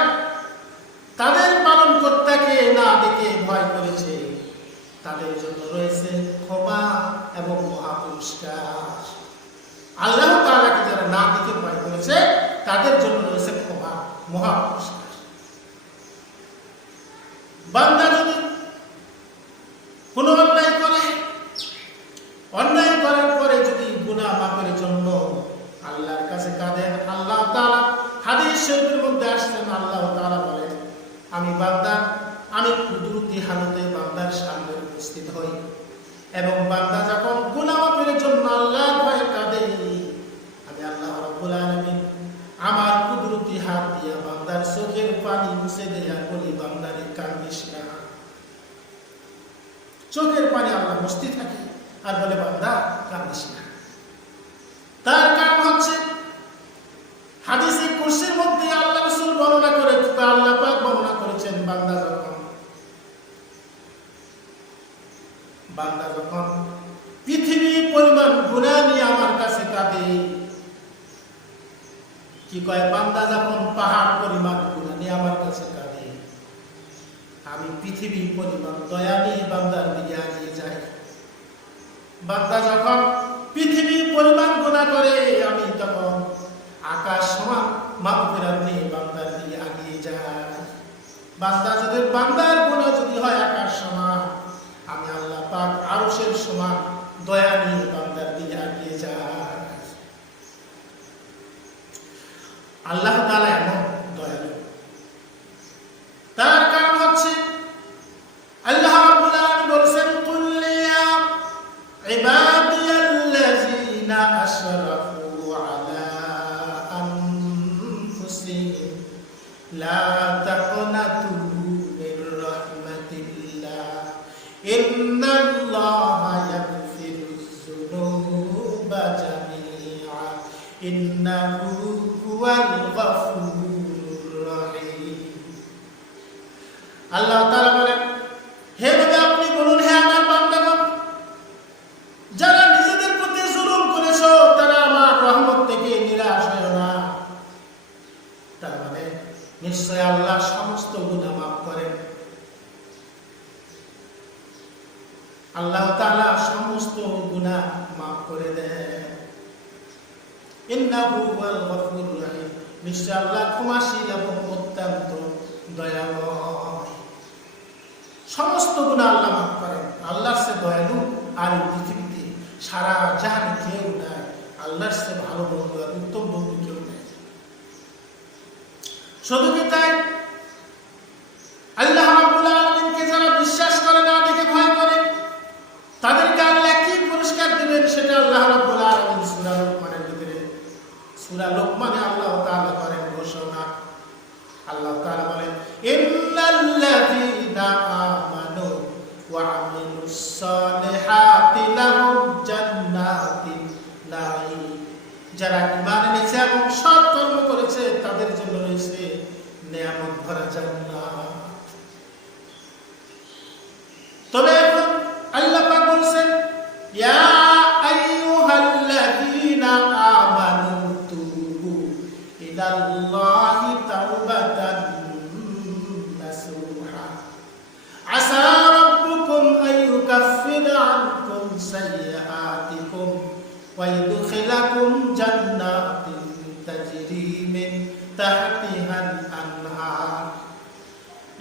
তাদের পালনকর্তাকে না দেখে ভয় করেছে তাদের জন্য রয়েছে ক্ষমা এবং মহা পুরস্কার। আল্লাহ তাআলাকে যারা না দেখে ভয় করেছে তাদের জন্য রয়েছে ক্ষমা, মহা পুরস্কার। বান্দা যদি কোনো অন্যায় করে, অন্যায় করার পরে যদি গুনাহ মাফের জন্য আল্লাহর কাছে কাঁদেন, আল্লাহ তাআলা হাদিস শরীফের মধ্যে আসছেন, আল্লাহ তাআলা বলেন আমি কুদরতি হালতে বান্দার সামনে উপস্থিত হই এবং বান্দা চোখের পানি আল্লাহ মুছতে থাকে আর বলে বান্দা কাঁদিস না। তার কারণ হচ্ছে হাদিসে কুরসির মধ্যে আল্লাহ রাসূল বর্ণনা করে, আল্লাহ পাক বর্ণনা করেছেন, বান্দা যখন পৃথিবী পরিমাণ গুনাহ নিয়ে আমার কাছে কাঁদে, কি কয়, বান্দা যখন পাহাড় পরিমাণ গুনাহ নিয়ে আমার কাছে কাঁদে, আমি পৃথিবী পরিমাণ দয়া নিয়ে বান্দার দিকে এগিয়ে যাই। বান্দা যখন পৃথিবী পরিমাণ গুনাহ করে, আমি তখন আকাশ সমান মাগফিরাত নিয়ে বান্দার দিকে এগিয়ে যাই। বান্দার গুনাহ যদি হয় আকাশ সমান, আমি আল্লাহ পাক আরশের সমান দয়া নিয়ে বান্দার দিকে এগিয়ে যাই। আল্লাহ তাআলা এমন দয়ালু। তার কারণ হচ্ছে আল্লাহ রাব্বুল আলামিন বলেছেন, কুল ইয়া ইবাদিয়াল্লাযীনা আশরাফু আলা আনফুসিহিম লা তাকনাতু মির রাহমাতিল্লাহ ইন্নাল্লাহা ইয়াগফিরুয যুনুবা জামিআ ইন্নাহু হুয়াল গফুরুর রহিম। আল্লাহ তাআলা বলেন, হে নবী আপনি বলুন, হে আমার বান্দাগণ, যারা নিজেদের প্রতি জুলুম করেছো তারা আমার রহমত থেকে নিরাশ হয়ো না। তার মানে নিশ্চয় আল্লাহ সমস্ত গুনাহ মাফ করেন। আল্লাহ তাআলা সমস্ত গুনাহ মাফ করে দেন। ইন্নাহু হুয়াল গফুরুর রহিম, নিশ্চয় আল্লাহ ক্ষমাশীল এবং অত্যন্ত দয়াময়। সমস্ত গুনাহ আল্লাহ মাফ করেন। আল্লাহর চেয়ে দয়ালু আর এই পৃথিবীতে সারা জাহানে কেউ নাই। আল্লাহর চেয়ে ভালো বন্ধু আর উত্তম বন্ধু কেউ নাই। শুধু কি তাই, আল্লাহ রাব্বুল আলামিনকে যারা বিশ্বাস করে না, দেখে ভয় করে, তাদেরকে আল্লাহ কি পুরস্কার দিবেন সেটা আল্লাহ রাব্বুল আলামিন সূরা লোকমানের ভিতরে, সূরা লোকমানে আল্লাহ তাআলা করেন ঘোষণা। আল্লাহ তাআলা বলেন, ইন্নাল্লাযীনা আমানু ওয়া আমিলুস সালিহাতি লাহুম জান্নাতুন নাঈম, যারা ঈমান এনেছে এবং সৎ কর্ম করেছে তাদের জন্য রয়েছে নিয়ামত ভরা জান্নাত। তবে এখন আল্লাহ পাক বলেন, ইয়া আইয়ুহাল্লাযীনা আমানু তুবু ইলাল্লাহি তাওবাতান নাসুহা আসা রাব্বুকুম আইয়ুকাফফিরা আনকুম সাইয়্যাতিকুম ওয়া ইউদখিলাকুম জান্নাতিন তাজরি মিন তাহতিহাল আনহার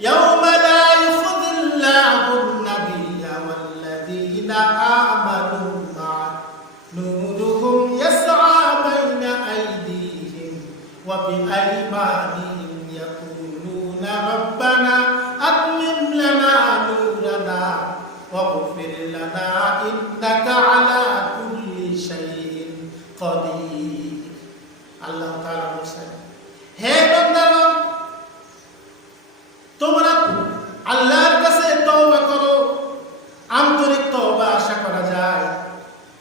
ইয়াওমা লা ইউখিযুল্লাহুন নাবিয়্যা ওয়াল্লাযীনা আমানু মা'আ নূরুহুম ইয়াসআ বাইনা আইদিহিম ওয়া বিআইমানিহিম ইয়াকুলুনা রাব্বানা আতমিম লানা নূরানা ওয়াগফির লানা ইন্নাকা আলা কুল্লি শাইইন কাদির। আল্লাহ তাআলা বলেন, হে বান্দাগণ, তোমরা আল্লাহর কাছে তওবা করো। আন্তরিক তওবা আশা করা যায়।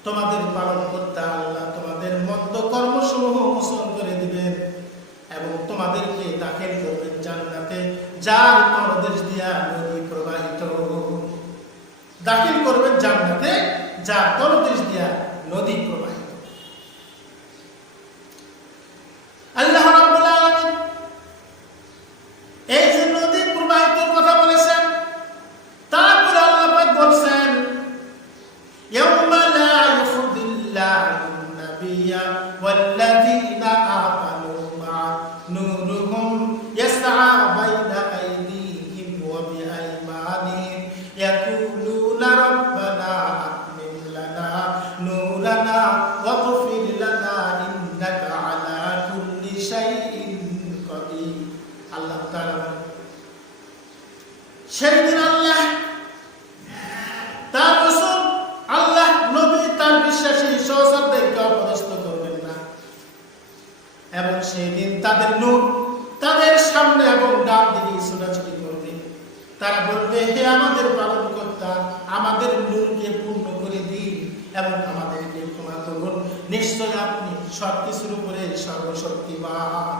তোমাদের পালনকর্তা আল্লাহ তোমাদের মন্দ কর্মসমূহ মোচন করে দিবেন এবং তোমাদেরকে দাখিল করবেন জান্নাতে, যার তলদেশ দিয়া নদী প্রবাহিত। দাখিল করবেন জান্নাতে, যার তলদেশ দিয়া নদী প্রবাহিত। আল্লাহ রাব্বুল আলামিন এই যে নদী প্রবাহিতের কথা বলেছেন, তারপরে আল্লাহ পাক বলেছেন, ইয়াউমা লা ইউখিযুল্লাহুন নাবিয়্যা ওয়াল্লাযীনা আমানু মা'আ নূরুহুম ইয়াসআ বাইনা আইদিহিম ওয়া বিআইমানিহিম ইয়াকুলুনা রাব্বানা আতমিম লানা নূরানা ওয়াগফির লানা ইন্নাকা আলা কুল্লি শাইইন কাদির। আল্লাহ তাআলা সেদিন আল্লাহ তার রাসূল, আল্লাহ নবী, তার বিশ্বাসী সহচরদেরকে অপদস্থ করবেন না এবং সেদিন তাদের নূর তাদের সামনে এবং ডান দিকে ছোটাছুটি করবে। তারা বলবে, হে আমাদের পালনকর্তা, আমাদের আমাদের নূরকে পূর্ণ করে দিন এবং আমাদেরকে ক্ষমা করুন। নিশ্চয় আপনি সবকিছুর উপরে সর্বশক্তিমান,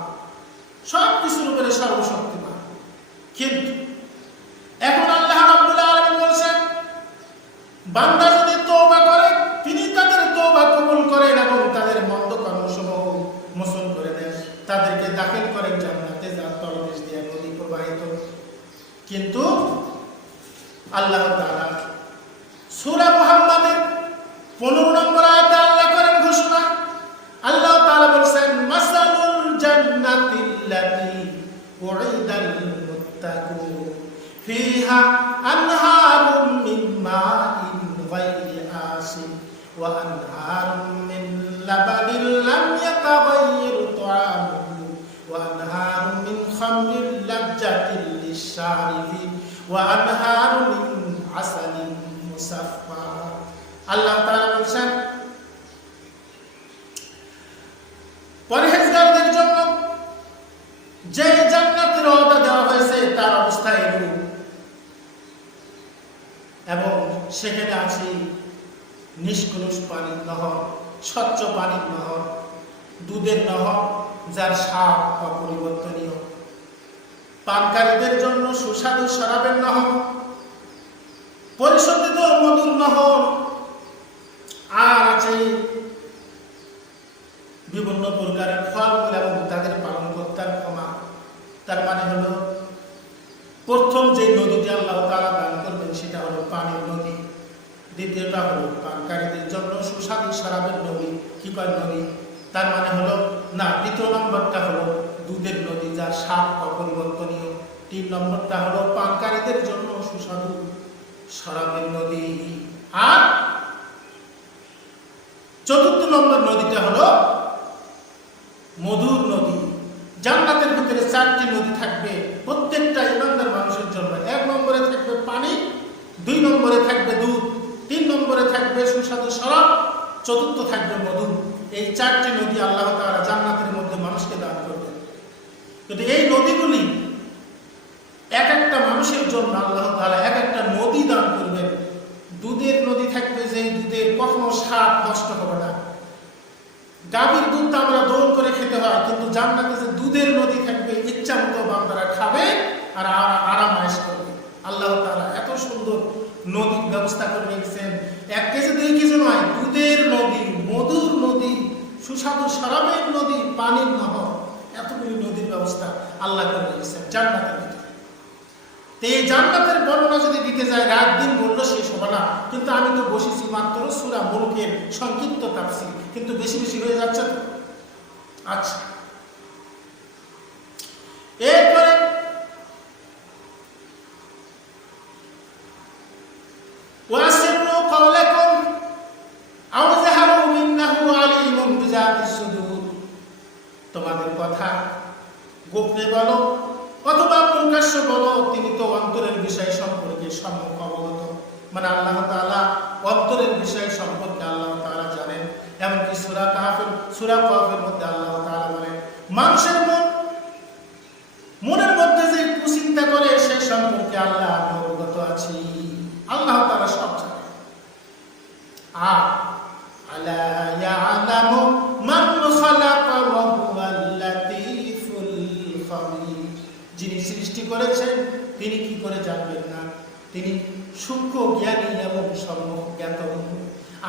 সবকিছুর উপরে সর্বশক্তিমান। কিন্তু এখন আল্লাহ রাব্বুল আলামিন বলেছেন, বান্দা যদি তওবা করে তিনি তাদের তওবা কবুল করেন এবং তাদের মন্দ কর্মসমূহ মোচন করে দেন, তাদেরকে দাখিল করেন জান্নাতে, যার তলদেশ দিয়ে নদী প্রবাহিত। কিন্তু আল্লাহ তাআলা সূরা মুহাম্মাদের 15 নম্বর আয়াতে আল্লাহ করেন ঘোষণা। আল্লাহ তাআলা বলেছেন, মাসালুল জান্নাতিল্লাতী উইদাল মুত্তাকুন ফিহা আনহারুম মিন মাইন গায়রি আসিন ওয়া আনহারুম মিন লাবানিন লাম ইয়াতাগায়্যার তা'আমুহু ওয়া আনহারুম মিন খামরিন লাজ্জাতিন লিশ-শারিবিন ওয়া আনহারুম মিন আসালিন মুসাফফা। আল্লাহ তাআলা বলেন, পরহেজগারদের জন্য যে জান্নাতের ওয়াদা দেওয়া হয়েছে তার অবস্থা এরূপ, এবং সেখানে আছে নিষ্কলুষ পানির নহর, স্বচ্ছ পানির নহর, দুধের নহর যার স্বাদ অপরিবর্তনীয়, পানকারীদের জন্য সুস্বাদু শরাবের নহর, পরিশোধিত মধুর নহর, আর আছে বিভিন্ন প্রকারের ফলমূল এবং তাদের পালনকর্তার ক্ষমা। তার মানে হলো প্রথম যে নদীটি আল্লাহ তাআলা দান করবেন সেটা হলো পানির নদী, দ্বিতীয়টা হলো পানকারীদের জন্য সুস্বাদু শরাবের নদী। কি কয় নদী? তার মানে হলো না, দ্বিতীয় নম্বরটা হলো দুধের নদী যার স্বাদ অপরিবর্তনীয়, 3 নম্বরটা হলো পানকারীদের জন্য সুস্বাদু শরাবের নদী, আর 4র্থ নম্বর নদীটা হলো মধুর নদী। জান্নাতের ভিতরে 4টি নদী থাকবে প্রত্যেকটা ইমানদার মানুষের জন্য। 1 নম্বরে থাকবে পানি, 2 নম্বরে থাকবে দুধ, 3 নম্বরে থাকবে সুস্বাদু শরাব, 4র্থ থাকবে মধু। এই 4টি নদী আল্লাহ তাআলা জান্নাতের মধ্যে মানুষকে দান করবেন। কিন্তু এই নদীগুলি এক একটা মানুষের জন্য আল্লাহ তাআলা এক একটা নদী দান করবেন। দুধের নদী থাকবে, যে দুধের কখনো স্বাদ নষ্ট হবে না। গাভীর দুধ তো আমরা দৌড় করে খেতে হয়, কিন্তু জান্নাতে যে দুধের নদী থাকবে, ইচ্ছা মতো বান্দারা খাবে আর আরাম আয়েশ করবে। আল্লাহ তাআলা এত সুন্দর নদীর ব্যবস্থা করে রেখেছেন। 1 কেজি 2 কেজি নয়, দুধের নদী, মধুর নদী, সুস্বাদু শরাবের নদী, পানির নহর, এতগুলি নদীর ব্যবস্থা আল্লাহ করে রেখেছেন জান্নাতের ভিতরে। এই জান্নাতের বর্ণনা যদি দিতে যায় রাত দিন বললো শেষ হবে না, কিন্তু আমি তো বসেছি মাত্র সূরা মুলকের সংক্ষিপ্ত তাফসীর, কিন্তু বেশি বেশি হয়ে যাচ্ছে তো। আচ্ছা, এরপরে ওয়াসিরু কওলাকুম আও যাহারু ইন্নাহু আলিমুম বিযাতিস সুদূর, তোমাদের কথা গোপনে বলো অথবা প্রকাশ্য বলো, তিনি তো অন্তরের বিষয় সম্পর্কে সম্যক অবগত। মানে আল্লাহ তাআলা অন্তরের বিষয় সম্পর্কে আল্লাহ তাআলা জানেন। এমনকি সূরা কাহফের মধ্যে আল্লাহ তাআলা বলেন, মানুষের মনের মধ্যে যে কুচিন্তা করে সে সম্পর্কে আল্লাহ অবগত আছি। আল্লাহ তাআলা সব জানেন। আর আলা ইয়ালামু মান খালাকা ওয়া হুয়াল লাতীফুল খাবীর, যিনি সৃষ্টি করেছেন তিনি কি করে জানবেন না? তিনি সূক্ষ্ম জ্ঞানী এবং সম্যক জ্ঞাত।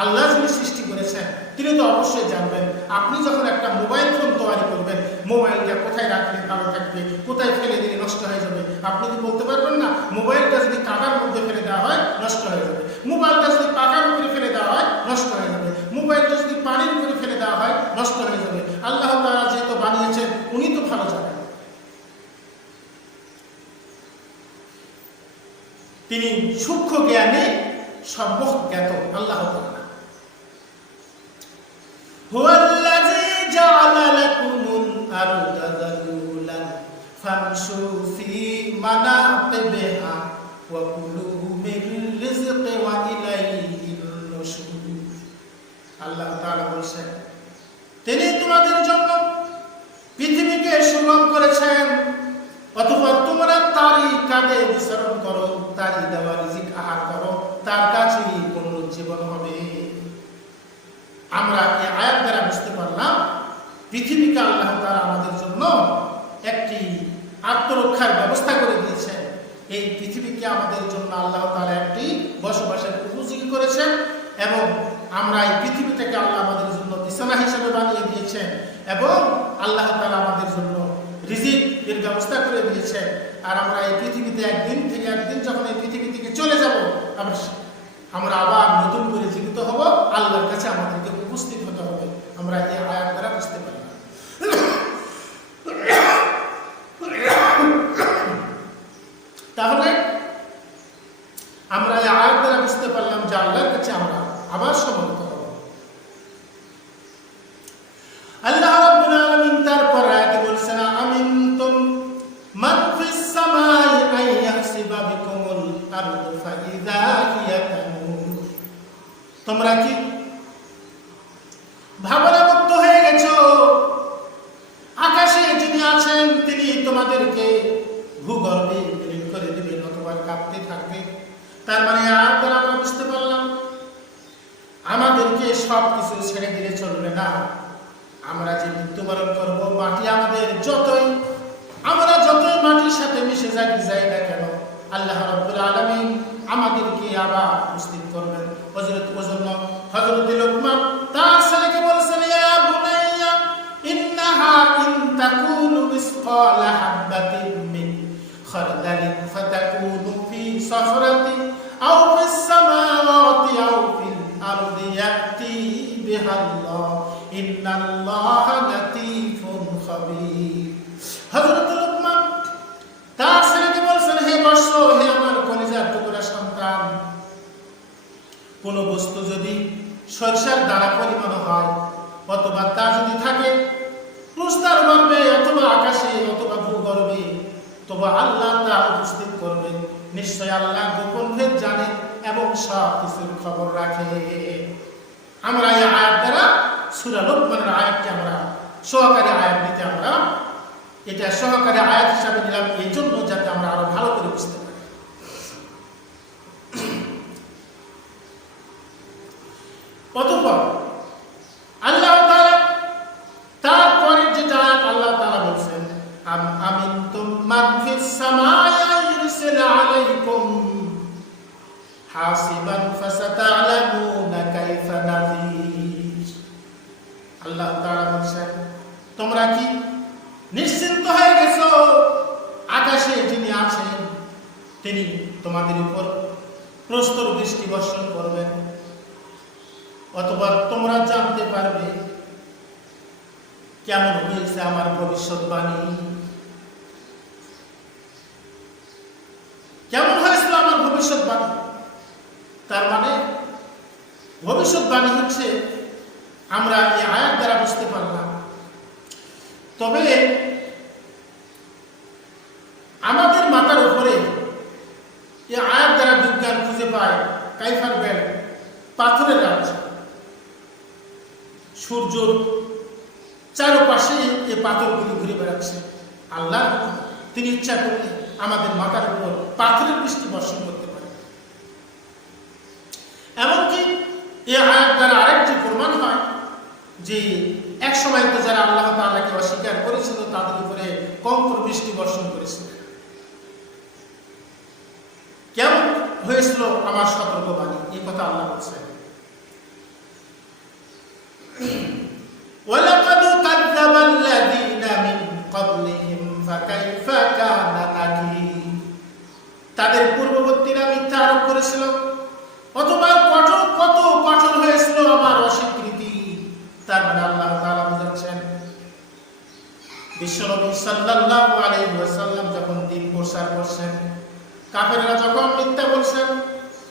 আল্লাহ যিনি সৃষ্টি করেছেন তিনি তো অবশ্যই জানবেন। আপনি যখন একটা মোবাইল ফোন তৈরি করবেন, মোবাইলটা কোথায় রাখলে ভালো থাকবে, কোথায় ফেলে দিলে নষ্ট হয়ে যাবে, আপনি কি বলতে পারবেন না? মোবাইলটা যদি কাদার মধ্যে ফেলে দেওয়া হয় নষ্ট হয়ে যাবে, মোবাইলটা যদি পাকার উপরে ফেলে দেওয়া হয় নষ্ট হয়ে যাবে, মোবাইলটা যদি পানির উপরে ফেলে দেওয়া হয় নষ্ট হয়ে যাবে। আল্লাহ তাআলা যেহেতু বানিয়েছেন উনি তো ভালো জানেন, তিনি সূক্ষ্ম জ্ঞানে সম্যক জ্ঞাত। আল্লাহ তাআলা হুয়াল্লাযী জাআলা লাকুমুল আরদা যালুলান ফামশু ফি মানাকিবিহা ওয়া কুলু মিন রিজকি ওয়া ইলাইহিন নুশুর। আল্লাহ তাআলা বলেন, তিনি তোমাদের জন্য পৃথিবীকে সুগম করেছেন, অথবা তোমরা তারই কাঁধে বিচরণ করো, তারই দেওয়া রিজিক আহার করো, তার কাছেই আমরা এই আয়াত দ্বারা বুঝতে পারলাম পৃথিবীকে আল্লাহ তাআলা আমাদের জন্য একটি আত্মরক্ষার ব্যবস্থা করে দিয়েছেন। এই পৃথিবীকে আমাদের জন্য আল্লাহ তাআলা একটি বসবাসের উপযোগী করেছেন এবং আমরা এই পৃথিবীটাকে আল্লাহ আমাদের জন্য বিছানা হিসেবে বানিয়ে দিয়েছেন এবং আল্লাহ তাআলা আমাদের জন্য রিজিক এর ব্যবস্থা করে দিয়েছেন। আর আমরা এই পৃথিবীতে একদিন থেকে একদিন যখন এই পৃথিবী থেকে চলে যাব আমরা আবার নতুন করে জীবিত হব, আল্লাহর কাছে আমাদেরকে উপস্থিত হতে হবে। আমরা এই আয়াত দ্বারা বুঝতে পারি। তাহলে আমরা এই আয়াত দ্বারা বুঝতে পারলাম যে আল্লাহর কাছে আমরা আবার সমবেত হব। আল্লাহ রাব্বুল আলামিন তারপর আয়াতে বলছেন, আমিনতুম মান ফিস সামাই আন ইয়াহসিবা বিকুমুল আরদু ফাইযা হিয়া তামুর। তোমরা কি ভাবনামুক্ত হয়ে গেছো? আকাশে যিনি আছেন তিনি তোমাদেরকে ভূগর্ভে বিলীন করে দিবেন অথবা কাঁপতে থাকবে। তার মানে আয়াত দ্বারা আমরা বুঝতে পারলাম আমাদেরকে সব কিছু ছেড়ে দিলে চলবে না। আমরা যে মৃত্যুবরণ করব, মাটি আমাদের আমরা যতই মাটির সাথে মিশে যাই না কেন, আল্লাহ রাব্বুল আলামিন আমাদেরকে আবার উপস্থিত করবেন। হযরত লুকমান তার ছেলেকে বলেছেন, ইয়া বুনাইয়া ইন্নাহা ইন তাকুনু মিসকালা হাববাতিন মিন খারদালিন ফাতাকুনু ফি সাখরাতিন আও ফিস সামাওয়াতি আও ফিল আরদি ইয়াতি বিহাল্লাহ ইন্নাল্লাহা লাতীফুন খাবীর। হযরত লুকমান তার ছেলেকে বলেছেন, হে বৎস, হে আমার কলিজার টুকরা সন্তান, কোন বস্তু যদি সরিষার দানা পরিমাণ হয় অথবা তা যদি থাকে প্রস্তার গর্ভে অথবা আকাশে অথবা ভূগর্ভে, তবে আল্লাহ তা উপস্থিত করবেন। নিশ্চয় আল্লাহ গোপন ভেদ জানেন এবং সব কিছুর খবর রাখে। আমরা এই আয়াত দ্বারা সূরা লুকমানের আয়াতটি আমরা সহকারী আয়াত নিতে এটা সহকারী আয়াত হিসাবে নিলাম এই জন্য যাতে আমরা আরো ভালো করে বুঝতে পারি। অতঃপর আল্লাহ তাআলা তারপরে যেটা আল্লাহ তাআলা বলছেন, আমিনতুম মান ফিস সামাই ইরসিল আলাইকুম হাসিবান ফাসাতা'লামুনা কাইফা নাযীর। আল্লাহ তাআলা বলছেন, তোমরা কি নিশ্চিন্ত হয়ে গেছো? আকাশে যিনি আছেন তিনি তোমাদের উপর প্রস্তর বৃষ্টি বর্ষণ করবেন, অথবা তোমরা জানতে পারবে কেমন হয়েছে আমার ভবিষ্যৎবাণী, কেমন হয়েছিল আমার ভবিষ্যৎবাণী। তার মানে ভবিষ্যৎবাণী হচ্ছে আমরা এই আয়াত দ্বারা বুঝতে পারলাম। তবে আমাদের মাথার উপরে এই আয়াত দ্বারা বিজ্ঞান খুঁজে পায় কাইফার বেল্ট, পাথরের রাজ্য। সূর্যর চারপাশে এই পাথরগুলি ঘুরে বেড়াচ্ছে। আল্লাহ তিনি ইচ্ছা করলে আমাদের মাথার উপর পাথরের বৃষ্টি বর্ষণ করতে পারে। এমনকি এই আয়াত দ্বারা আরেকটি প্রমাণ হয় যে এক সময় তো যারা আল্লাহ তাআলাকে অস্বীকার করেছিল তাদের উপরে কঙ্কর বৃষ্টি বর্ষণ করেছিল। কেমন হয়েছিল আমার সতর্কবাণী, এই কথা আল্লাহ বলছেন। ওয়ালাকাদ কাযযাবাল্লাযীনা মিন ক্বাবলিহিম ফাকাইফা কানা নাকির। তাদের পূর্ববর্তীরা মিথ্যা আরোপ করেছিল অথবা কত কঠোর হয়েছিল আমার অস্বীকৃতি। তার মানে আল্লাহ তাআলা বুঝাচ্ছেন বিশ্বনবী সাল্লাল্লাহু আলাইহি ওয়াসাল্লাম যখন দ্বীন প্রচার করছেন, কাফেররা যখন মিথ্যা বলছেন,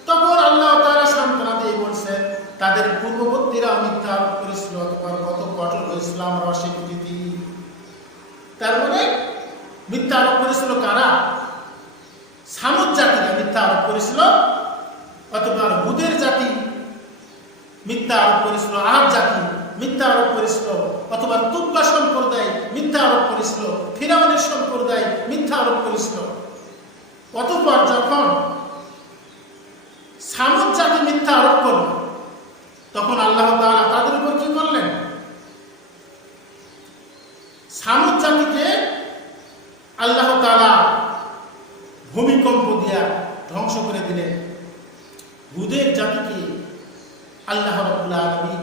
তখন আল্লাহ তাআলা সান্ত্বনা দিয়ে বলছেন তাদের পূর্ববর্তীরা মিথ্যা আরোপ করেছিল অথবা কত কঠোর হয়েছিল আমার অস্বীকৃতি। তার মানে মিথ্যা আরোপ করেছিল কারা? সামুদ জাতিরা মিথ্যা আরোপ করেছিল, অথবা হুদের জাতি মিথ্যা আরোপ করেছিল, আহাব জাতি মিথ্যা আরোপ করেছিল, অথবা তুব্বা সম্প্রদায় মিথ্যা আরোপ করেছিল, ফিরআউনের সম্প্রদায় মিথ্যা আরোপ করেছিল। অতঃপর যখন সামুদ জাতি মিথ্যা আরোপ করল, তখন আল্লাহ তাআলা তাদের উপর আল্লাহ রাব্বুল আলামিন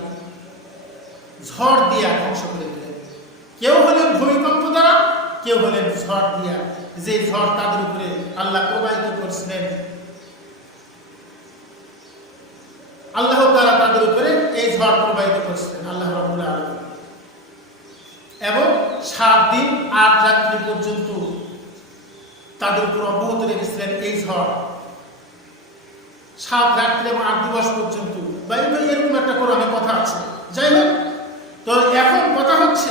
ঝড় দিয়া ধ্বংস করে দিলেন। কেউ হলেন ভূমিকম্প দ্বারা, কেউ হলেন ঝড় দিয়া, যে ঝড় তাদের উপরে আল্লাহ প্রবাহিত করছিলেন। আল্লাহ তাআলা তাদের উপরে এই ঝড় প্রবাহিত করছিলেন আল্লাহ রাব্বুল আলামিন। এবং 7 দিন 8 রাত্রি পর্যন্ত তাদের উপর অব্যাহত রেখেছিলেন এই ঝড়। 7 রাত্রি এবং 8 দিবস পর্যন্ত, বাইবেলে এরকম একটা কোরআনে কথা আছে। যাই হোক, তো এখন কথা হচ্ছে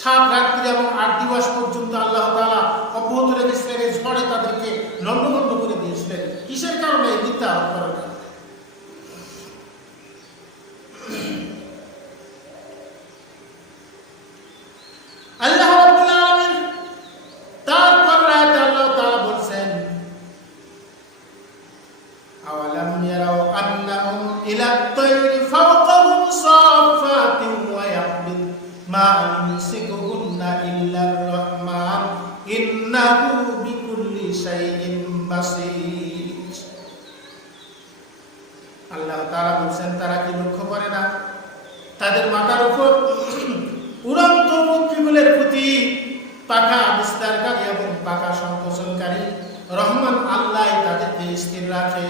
7 রাত্রি এবং 8 দিবস পর্যন্ত আল্লাহ তাআলা অব্যাহত রেখেছিলেন এই ঝড়ে, তাদেরকে লণ্ডভণ্ড করে দিয়েছিলেন। কিসের কারণে? মিথ্যা আরোপ করার কারণে। আল্লাহ রাব্বুল আলামিন তারপর আয়াতে আল্লাহ তাআলা বলছেন, আওয়ালাম ইয়ারাও আন্নাহুম ইলাত তায়রি ফাওকাহুম সাফাতিন ওয়া ইয়াহবিন মা ইউমসিকুহুন্না ইল্লার রাহমান ইন্নাহু বিকুল্লি শাইইন বাসীর। আল্লাহ তাআলা বলছেন, তারা কি লক্ষ্য করে না তাদের মাথার উপর উড়ন্ত পক্ষীগুলোর প্রতি পাখা বিস্তারকারী এবং পাখা সংকোচনকারী রহমান আল্লাহ তাদেরকে স্থির রাখে।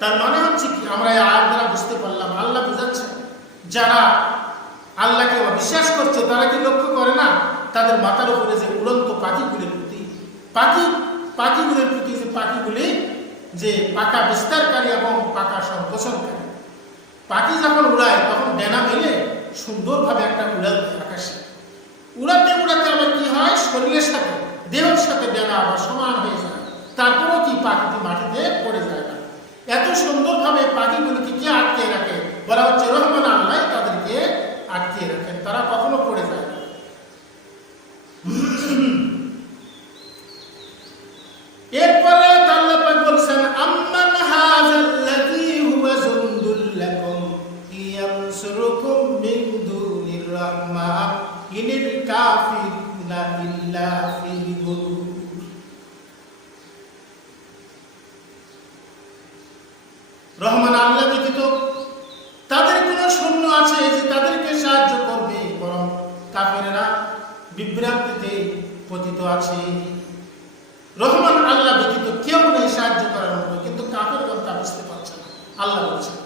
তার মানে হচ্ছে কি, আমরা এই আয়াত দ্বারা বুঝতে পারলাম আল্লাহ বুঝাচ্ছেন যারা আল্লাহকে অবিশ্বাস করছে তারা কি লক্ষ্য করে না তাদের মাথার উপরে যে উড়ন্ত পাখিগুলির প্রতি, পাখিগুলির প্রতি যে পাখিগুলি যে পাখা বিস্তারকারী এবং পাখা সংকোচনকারী। পাখি যখন উড়ায় তখন ডানা মেলে সুন্দরভাবে একটা উড়াল আকাশে, উড়াতে উড়াতে আবার কি হয়, শরীরের সাথে দেহের সাথে ডানা আবার সমান হয়ে যায়, তারপরেও কি পাখিটি মাটিতে পড়ে যায় না। এত সুন্দরভাবে পাখিগুলিকে কে আটকে রাখে? বলা হচ্ছে রহমান আল্লাহ তাদেরকে আটকে রাখেন, তারা কখনো পড়ে যায় না। এরপরে আল্লাহ পাক বলছেন, আম্মান হাযাল্লাযী হুয়া জুনদুল লাকুম ইয়ানসুরুকুম মিন দুনির রাহমান ইনিল কাফিরুনা ইল্লা ফি গুরুর। রহমান আল্লাহ ব্যতীত তাদের কোন সৈন্য আছে যে তাদেরকে সাহায্য করবে? বরং কাফেররা বিভ্রান্তিতে পতিত আছে। রহমান আল্লাহ ব্যতীত কেউ নেই সাহায্য করার মতো, কিন্তু কাফেরগণ তা বুঝতে পারছে না। আল্লাহ বলছেন,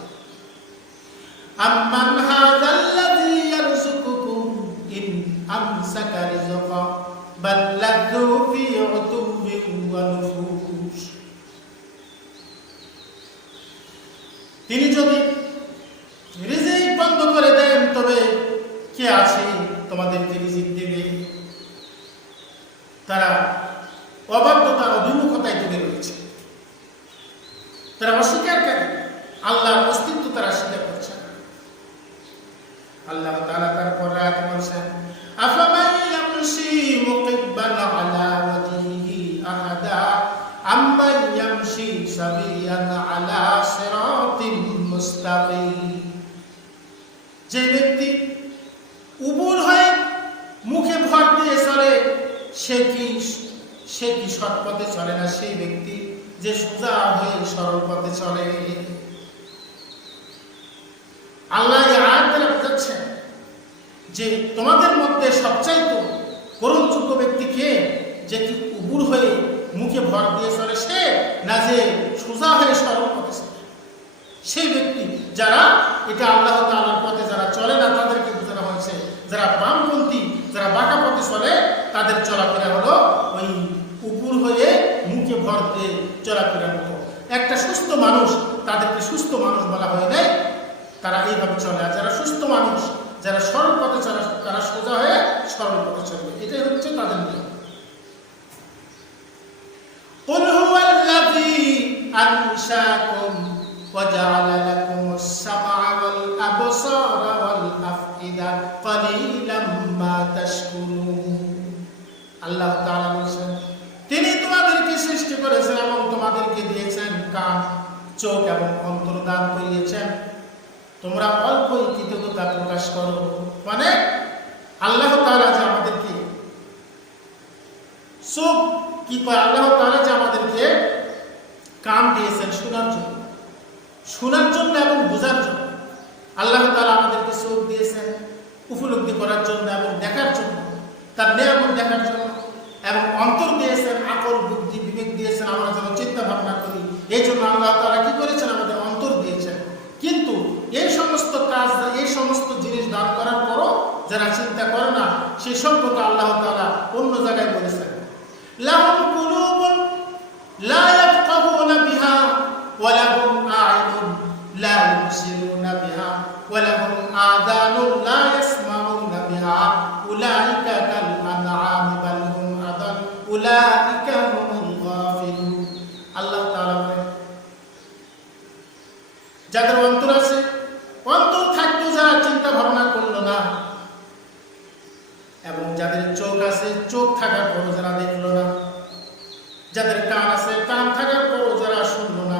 আম্মান হাযাল্লাযী ইয়ারযুকুকুম ইন আমসাকা রিজকা বাল লাযু ফি উতুবিন ওয়া নুফুস। তিনি যদি রিজিক বন্ধ করে দেন তবে কে আছে তোমাদেরকে রিজিক দেবে? তারা অবাধ্যতার অভিমুখতায় ডুবে রয়েছে, তারা অস্বীকারী, আল্লাহর অস্তিত্ব তারা স্বীকার করছে না। আল্লাহ তাআলা তারপর আয়াতে বলেছেন, আফামান ইয়ামশি মুকিব্বান আলা ওয়াজহিহি আহাদা আম্মান ইয়ামশি সাবিয়ান আলা সিরাতিন মুস্তাকিম। যে ব্যক্তি উবুর হয়ে মুখে ভর দিয়ে চলে সে কি সৎ পথে চলে না? সেই ব্যক্তি যে সোজা হয়ে সরল পথে চলে। আল্লাহ বোঝাচ্ছেন যে তোমাদের মধ্যে সবচাইতে গ্রহণযোগ্য ব্যক্তি কে? যে কি উবুর হয়ে মুখে ভর দিয়ে চলে সে, না যে সোজা হয়ে সরল পথে চলে? সেই ব্যক্তি যারা এটা আল্লাহ তাআলার পথে যারা চলে না তাদেরকে বোঝানো হয়েছে যারা বামপন্থী, যারা বাঁকা পথে চলে তাদের চলাফেরা হলো ওই উপর হয়ে মুখে ভর দিয়ে চলাফেরার মতো। একটা সুস্থ মানুষ তাদেরকে সুস্থ মানুষ বলা হয় নাই, তারা এইভাবে চলে। আর যারা সুস্থ মানুষ, যারা সরল পথে চলে তারা সোজা হয়ে সরল পথে চলবে, এটাই হচ্ছে তাদের নিয়ম। قُلْ هُوَ الَّذِي أَنشَأَكُمْ وَجَعَلَ لَكُمُ السَّمْعَ وَالْأَبْصَارَ وَالْأَفْئِدَةَ قَلِيلًا مَا تَشْكُرُونَ। আল্লাহ তাআলা বলেছেন, তিনি তোমাদেরকে সৃষ্টি করেছেন এবং তোমাদেরকে দিয়েছেন কান, চোখ এবং অন্তর দান করিয়েছেন, তোমরা অল্পই কৃতজ্ঞতা প্রকাশ করো। মানে আল্লাহ তাআলা যে আমাদেরকে চোখ কি করে, আল্লাহ তাআলা যে আমাদেরকে শোনার জন্য এবং বোঝার জন্য। আল্লাহ তাআলা আমাদেরকে চোখ দিয়েছেন উপলব্ধি করার জন্য এবং দেখার জন্য, তার নিয়ামত দেখার জন্য, এবং অন্তর দিয়েছেন, আকল বুদ্ধি বিবেক দিয়েছেন আমরা যেন চিন্তা ভাবনা করি। এই জন্য আল্লাহ তাআলা কি করেছেন, আমাদের অন্তর দিয়েছেন। কিন্তু এই সমস্ত কাজ, এই সমস্ত জিনিস দান করার পরও যারা চিন্তা করে না, সেই সম্পর্কে আল্লাহ তাআলা অন্য জায়গায় বলেছেন, লাহুম কুলুবুন লা ইয়াফকাহুনা বিহা ওয়া লাহুম আ'ইনুন লা ইউবসিরুনা বিহা ওয়া লাহুম আযানুন লা ইয়াসমাউনা বিহা উলাইকা কাল আনআমি বাল হুম আদাল উলাইকা হুমুল গাফিলুন। আল্লাহ তাআলা বলেন, যাদের অন্তর আছে, অন্তর থাকতো যারা চিন্তা ভাবনা করলো না, এবং যাদের চোখ আছে, চোখ থাকার পরও যারা দেখলো না, যাদের কান আছে, কান থাকার পরও যারা শুনলো না,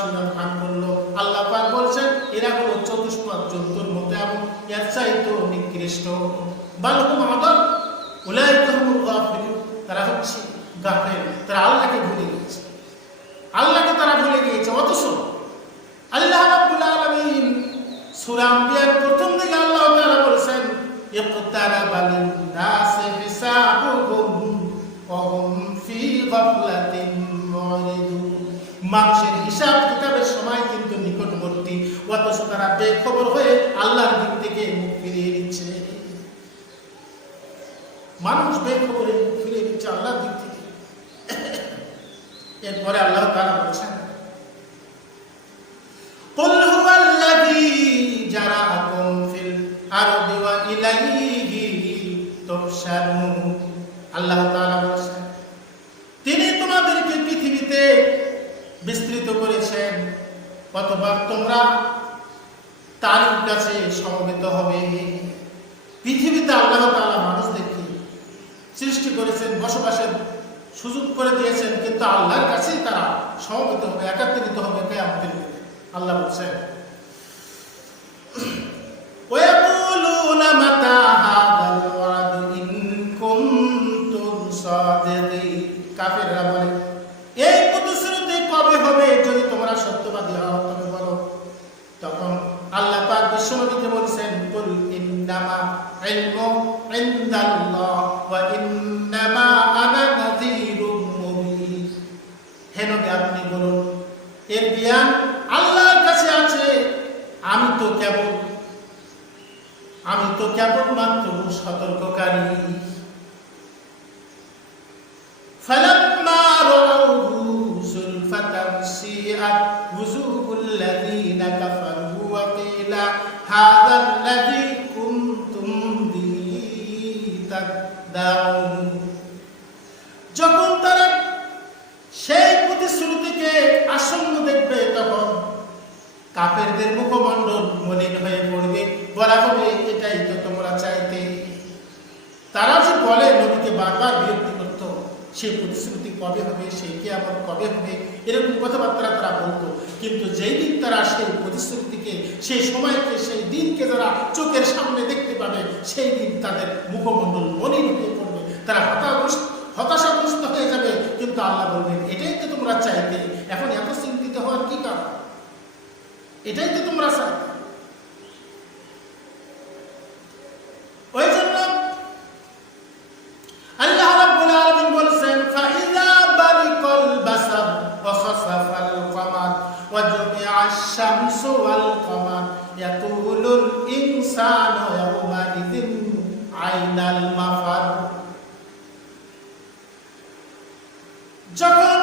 শোনার ভান করলো, আল্লাহ পাক বলছেন এরা হলো চতুষ্পদ জন্তুর মতো এবং এর চাইতেও নিকৃষ্ট। বালহুম আদাল উলাইকা হুমুল গাফিলুন, তারা হচ্ছে গাফেল, তারা আল্লাহকে ভুলে গিয়েছে, আল্লাহকে তারা ভুলে গিয়েছে। অথচ আল্লাহ রাব্বুল আলামিন সূরা আম্বিয়ার প্রথম দিকে আল্লাহ তাআলা বলেছেন, ইকতারাবা লিন-নাসি হিসাবুহুম ওয়া হুম ফি গাফলাতিন মুরিদুন। মানুষের হিসাব কিতাবের সময় কিন্তু নিকটবর্তী, অথচ তারা বেখবর হয়ে আল্লাহর দিক থেকে মুখ ফিরিয়ে নিচ্ছে। মানুষ বেখবরে মুখ ফিরিয়ে নিচ্ছে আল্লাহর দিক থেকে। এরপরে আল্লাহ তাআলা বলেছেন, কুল হুয়াল্লাযী জারাকুম ফিল আরদি ওয়া ইলাইহি তুহশারুন। আল্লাহ তাআলা বলেছেন, তিনি তোমাদেরকে পৃথিবীতে বিস্তৃত করেছেন, কতবার তোমরা তার কাছে সমবেত হবে। পৃথিবীতে আল্লাহ তাআলা মানুষদেরকে সৃষ্টি করেছেন, বসবাসের সুযোগ করে দিয়েছেন, কিন্তু আল্লাহর কাছেই তারা সমবেত হবে, একত্রিত হবে কিয়ামতের দিনে। আল্লাহ বলছেন, ওয়ায়াকুলুনা মাতা হাযাল ওয়া'দু ইন কুনতুম সাদিকিন। কাফেররা বলে, এই প্রতিশ্রুতি কবে হবে, যদি তোমরা সত্যবাদী হও তবে বলো। তখন আল্লাহ পাক বিশ্বনবীকে বলেছেন, কুল ইন্নামা ইলমু ইনদাল্লাহ ওয়া ইন্নামা আনা নাযীরুম মুবিন। হে নবী, আপনি বলুন, এর জ্ঞান আল্লাহর কাছে আছে, আমি তো কেবল মাত্র সতর্ককারী। ফালাম্মা রাআউহু যুলফাতান সিআত ওযুহুল্লাযীনা কাফারু ওয়া কিলা হাযাল্লাযী কুনতুম বিহি তাদদাউন। যখন তারা সেই প্রতিশ্রুতিকে আসন্ন দেখবে, তখন কাফেরদের মুখমণ্ডল মলিন হয়ে পড়বে, বলা হবে এটাই তো তোমরা চাইতে। তারা যে বলে, নবীকে বারবার বিরক্তি করত, সেই প্রতিশ্রুতি কবে হবে, সেই কিয়ামত কবে হবে, এরকম কথাবার্তা তারা বলতো। কিন্তু যেই দিন তারা সেই প্রতিশ্রুতিকে, সেই সময়কে, সেই দিনকে যারা চোখের সামনে দেখতে পাবে, সেই দিন তাদের মুখমণ্ডল মলিন হয়ে পড়বে, তারা হতাশাগ্রস্ত হয়ে যাবে। কিন্তু আল্লাহ বলবেন, এটাই তো তোমরা চাইতে, এখন এত চিন্তিত হওয়ার কি কারণ? এটাই তো তোমরা চাইতে। ওই জন্য আল্লাহ রাব্বুল আলামিন বলেছেন, ফাইযা বারিকাল বাসার ওয়া খাসাফাল কমার ওয়া জুমিআশ শামসু ওয়াল কমার ইয়াকুলুল ইনসানু ইয়াওমা ইযিন আইনাল মাফার। যখন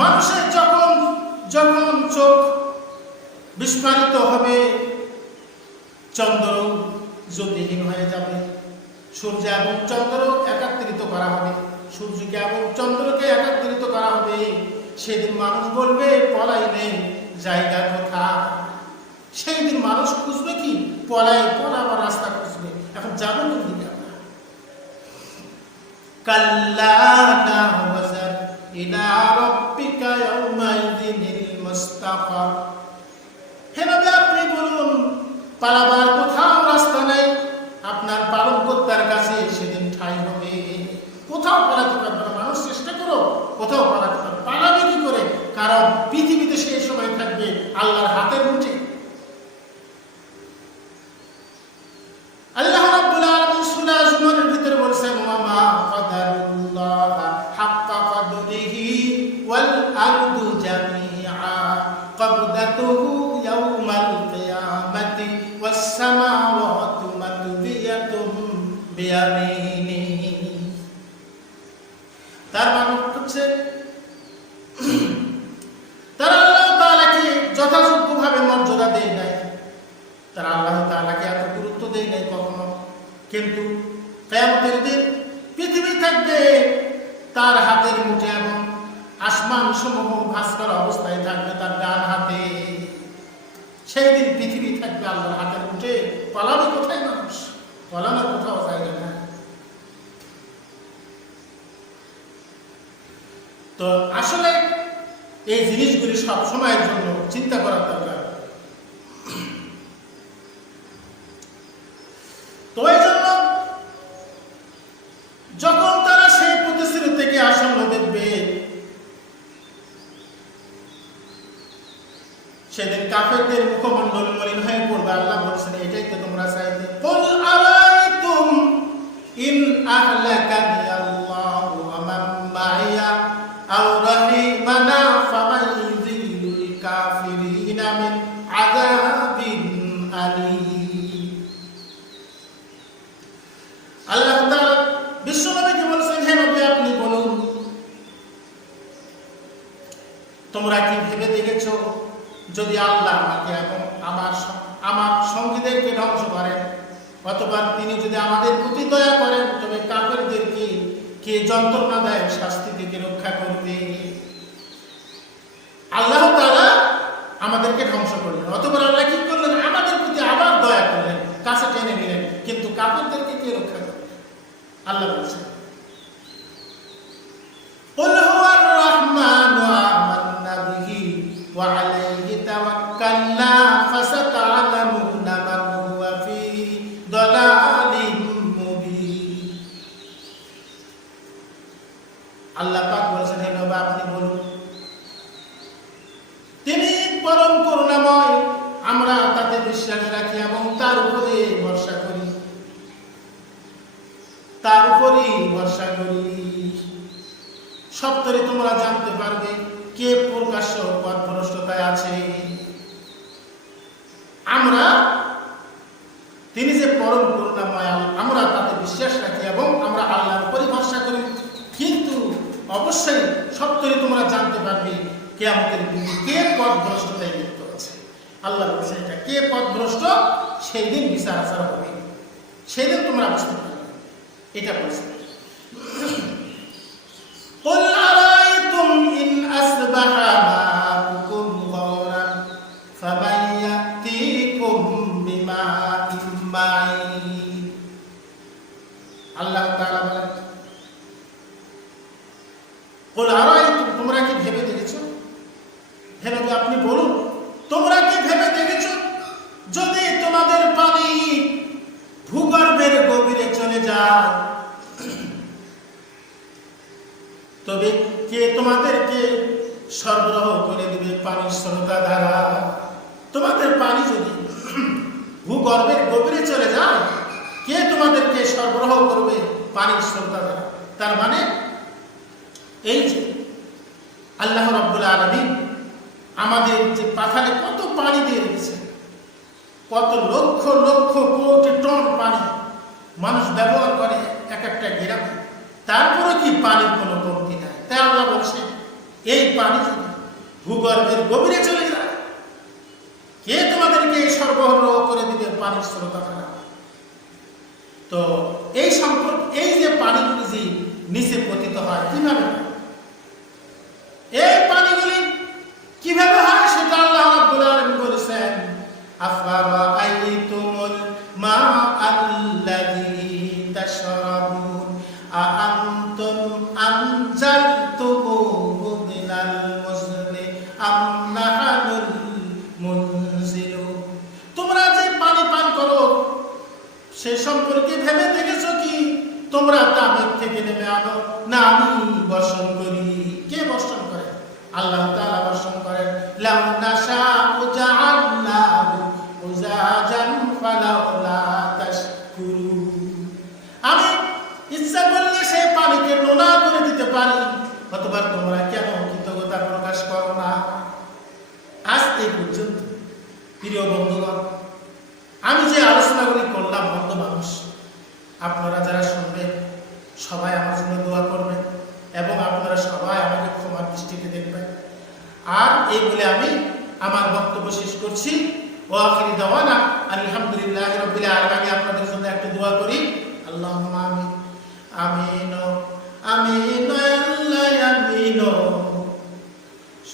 মানুষের যখন চোখ বিস্ফারিত হবে, চন্দ্র জ্যোতিহীন হয়ে যাবে, সূর্য এবং চন্দ্র একত্রিত করা হবে, সূর্যকে এবং চন্দ্রকে একত্রিত করা হবে, সেদিন মানুষ বলবে পলাইনে জায়গা কোথায়। সেই দিন মানুষ খুঁজবে কি? পলাবার রাস্তা খুঁজবে। এখন যাবো কোন দিকে আমরা? কাল্লা নাহওয়াজার ইলা রাব্বিকা ইয়াওমাইযিনিল মুস্তাকার। হে নবী, আপনি বলুন, পালাবার কোথাও রাস্তা নেই, আপনার পালনকর্তার কাছে সেদিন ঠাঁই হবে। কোথাও পালাতে পারবে না। মানুষ চেষ্টা করো, কোথাও পালাতে পারবে, পালাবে কি করে? কারণ পৃথিবীতে সেই ওয়াল আরদু জামিআ ক্বাবদাতুহু ইয়াওমাল কিয়ামাতি ওয়াস সামাওয়াতু মাতবিয়াতুম বিয়ামিনিহি। তার মানে হচ্ছে তারা আল্লাহ তাআলাকে যথাযোগ্যভাবে মর্যাদা দেয় নাই, তারা আল্লাহ তাআলাকে এত গুরুত্ব দেয় নাই কখনো। কিন্তু কিয়ামতের দিন পৃথিবী থাকবে তার হাতের মুঠে এবং আসমান সমূহ ভাস্কর অবস্থায় থাকবে তার ডান হাতে। সেই দিন পৃথিবী থাকবে আল্লাহর হাতের মুঠে। পালাবে কোথায় মানুষ? পালানোর কোথাও জায়গা না। তো আসলে এই জিনিসগুলি সব সময়ের জন্য চিন্তা করার দরকার। তো এই জন্য যখন তারা সেই প্রতিশ্রুতি থেকে আসন্ন দেখবে, সেদিন কাফেরদের মুখমণ্ডল মলিন হয়ে পড়বে। আল্লাহ বলছেন এটাই তো তোমরা চাইতে। কুল আরাইতুম ইন আহলাকানি আল্লাহু ওয়া মান মাইয়া আও রাহিমানা ফামান ইউযিলুল কাফিরিনা মিন আযাবিন আলীম। আল্লাহ তাআলা বিশ্বনবীকে বলছেন, হে নবী আপনি বলুন, তোমরা কি ভেবে দেখেছো যদি আল্লাহ আমাকে এবং আমার সঙ্গীদেরকে ধ্বংস করেন, অথবা তিনি যদি আমাদের প্রতি দয়া করেন, তবে কাফেরদেরকে কে যন্ত্রণাদায়ক শাস্তি থেকে রক্ষা করবে? আল্লাহ তাআলা আমাদেরকে ধ্বংস করলেন, অথবা আল্লাহ কি করলেন? আমাদের প্রতি আবার দয়া করলেন, কাছে টেনে নিলেন, কিন্তু কাফেরদেরকে কে রক্ষা করবে? আল্লাহ বলছেন কুল হুয়ার রাহমানু আমান্না বিহি ওয়া আলাইহি তাওয়াক্কালনা ফাসাতা'লামুনা মান হুয়া ফি দালালিন মুবিন। আল্লাহ পাক বলেছেন, হে নবী আপনি বলুন, তিনি পরম করুণাময়, আমরা তাতে বিশ্বাস রাখি এবং তার উপরে ভরসা করি, তার উপরেই ভরসা করি। সত্তরে তোমরা জানতে পারবে কে প্রকাশ্য পথভ্রষ্টতায় আছে। আমরা তিনি যে পরম করুণাময়, আমরা তাতে বিশ্বাস রাখি এবং আমরা আল্লাহর উপরই ভরসা করি। কিন্তু অবশ্যই সত্তরে তোমরা জানতে পারবে কিয়ামতের দিনে কে পথভ্রষ্টতায় লিপ্ত আছে। আল্লাহ বলছে এটা কে পথভ্রষ্ট, সেই দিন বিচার আচার হবে, সেই দিন তোমরা বুঝতে পারবে। এটা বলছে قل أرأيتم إن أصبح ماؤكم غورا فمن يأتيكم بماء معين। আল্লাহ তাআলা বলেন قل أرأيتم তোমরা কি ভেবে দেখেছো? হে নবী আপনি বলুন, তোমরা কি ভেবে দেখেছো যদি তোমাদের পানি ভূগর্ভের গভীরে চলে যায়, তবে কে তোমাদেরকে সরবরাহ করে দিবে পানির স্রোতা ধারা? তোমাদের পানি যদি ভূগর্ভের গভীরে চলে যায়, কে তোমাদেরকে সরবরাহ করবে পানির স্রোতা ধারা? তার মানে এই যে আল্লাহ রাব্বুল আলামিন আমাদের যে পাথারে কত পানি দিয়ে রেখেছে, কত লক্ষ লক্ষ কোটি টন পানি মানুষ ব্যবহার করে এক একটা গ্রামে, তারপরে কি পানির কোনো কমতি নাই? তাই আল্লাহ বলছে এই পানি যদি ভূগর্ভের গভীরে চলে যায়, কে তোমাদেরকে সরবরাহ করে দিবে পানির স্রোতা ধারা? তো এই সম্পর্ক, এই যে পানিগুলি যে নিচে পতিত হয় কিভাবে, এই পানিগুলি কিভাবে হয় সেটা আল্লাহ রাব্বুল আলামিন বলেছেন আফারাআইতুমুল মাআল্লাযী তাশরাবুন আআনতুম আনজালতুমুহু মিনাল মুজনি আম নাহনুল মুনজিলুন। তোমরা যে পানি পান করো সে সম্পর্কে ভেবে দেখেছো কি তোমরা তা মেঘ থেকে নেমে আনো না আমি বর্ষণ করি? কে বর্ষণ করে? আল্লাহ তাআলা বর্ষণ করেন। লাউ নাশাউ জাআলনাহু উজাজান ফালাউলা তাশকুরুন। আমি ইচ্ছা করলে সেই পানিকে নোনা করে দিতে পারি, অথবা তোমরা কেন কৃতজ্ঞতা দৃষ্টিতে দেখবেন। আর এই বলে আমি আমার বক্তব্য শেষ করছি। ওয়া আখিরি দাওয়ানা আলহামদুলিল্লাহি রাব্বিল আলামিন। আপনাদের জন্য একটু দোয়া করি। আল্লাহুম্মা আমিন। আমিন আমিন আল্লাহ আমিন।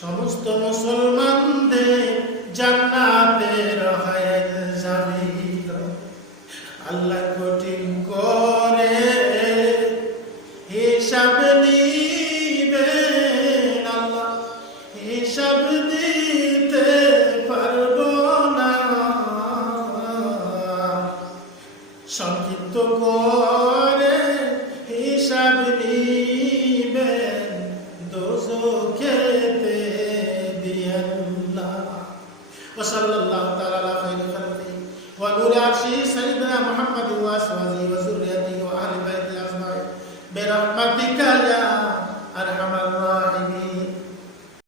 সমস্ত মুসলমানদের জান্নাতের হায়াত যাবে। আল্লাহ কঠিন করে হিসাব নিবেন, আল্লাহ হিসাব দিতে পারবো না। সংক্ষিপ্ত করে হিসাব নিবেন, দোজখেতে দিয়েন না। ওয়া সাল্লাল্লাহু তাআলা আলা খায়রি খালকিহি ওয়া নূরি আরশিহি সাইয়্যিদিনা মুহাম্মাদিন ওয়া আসওয়াজিহি ওয়া যুররিয়াতিহি ওয়া আহলি বাইতিহি আজমাইন বিরহমাতিকা ইয়া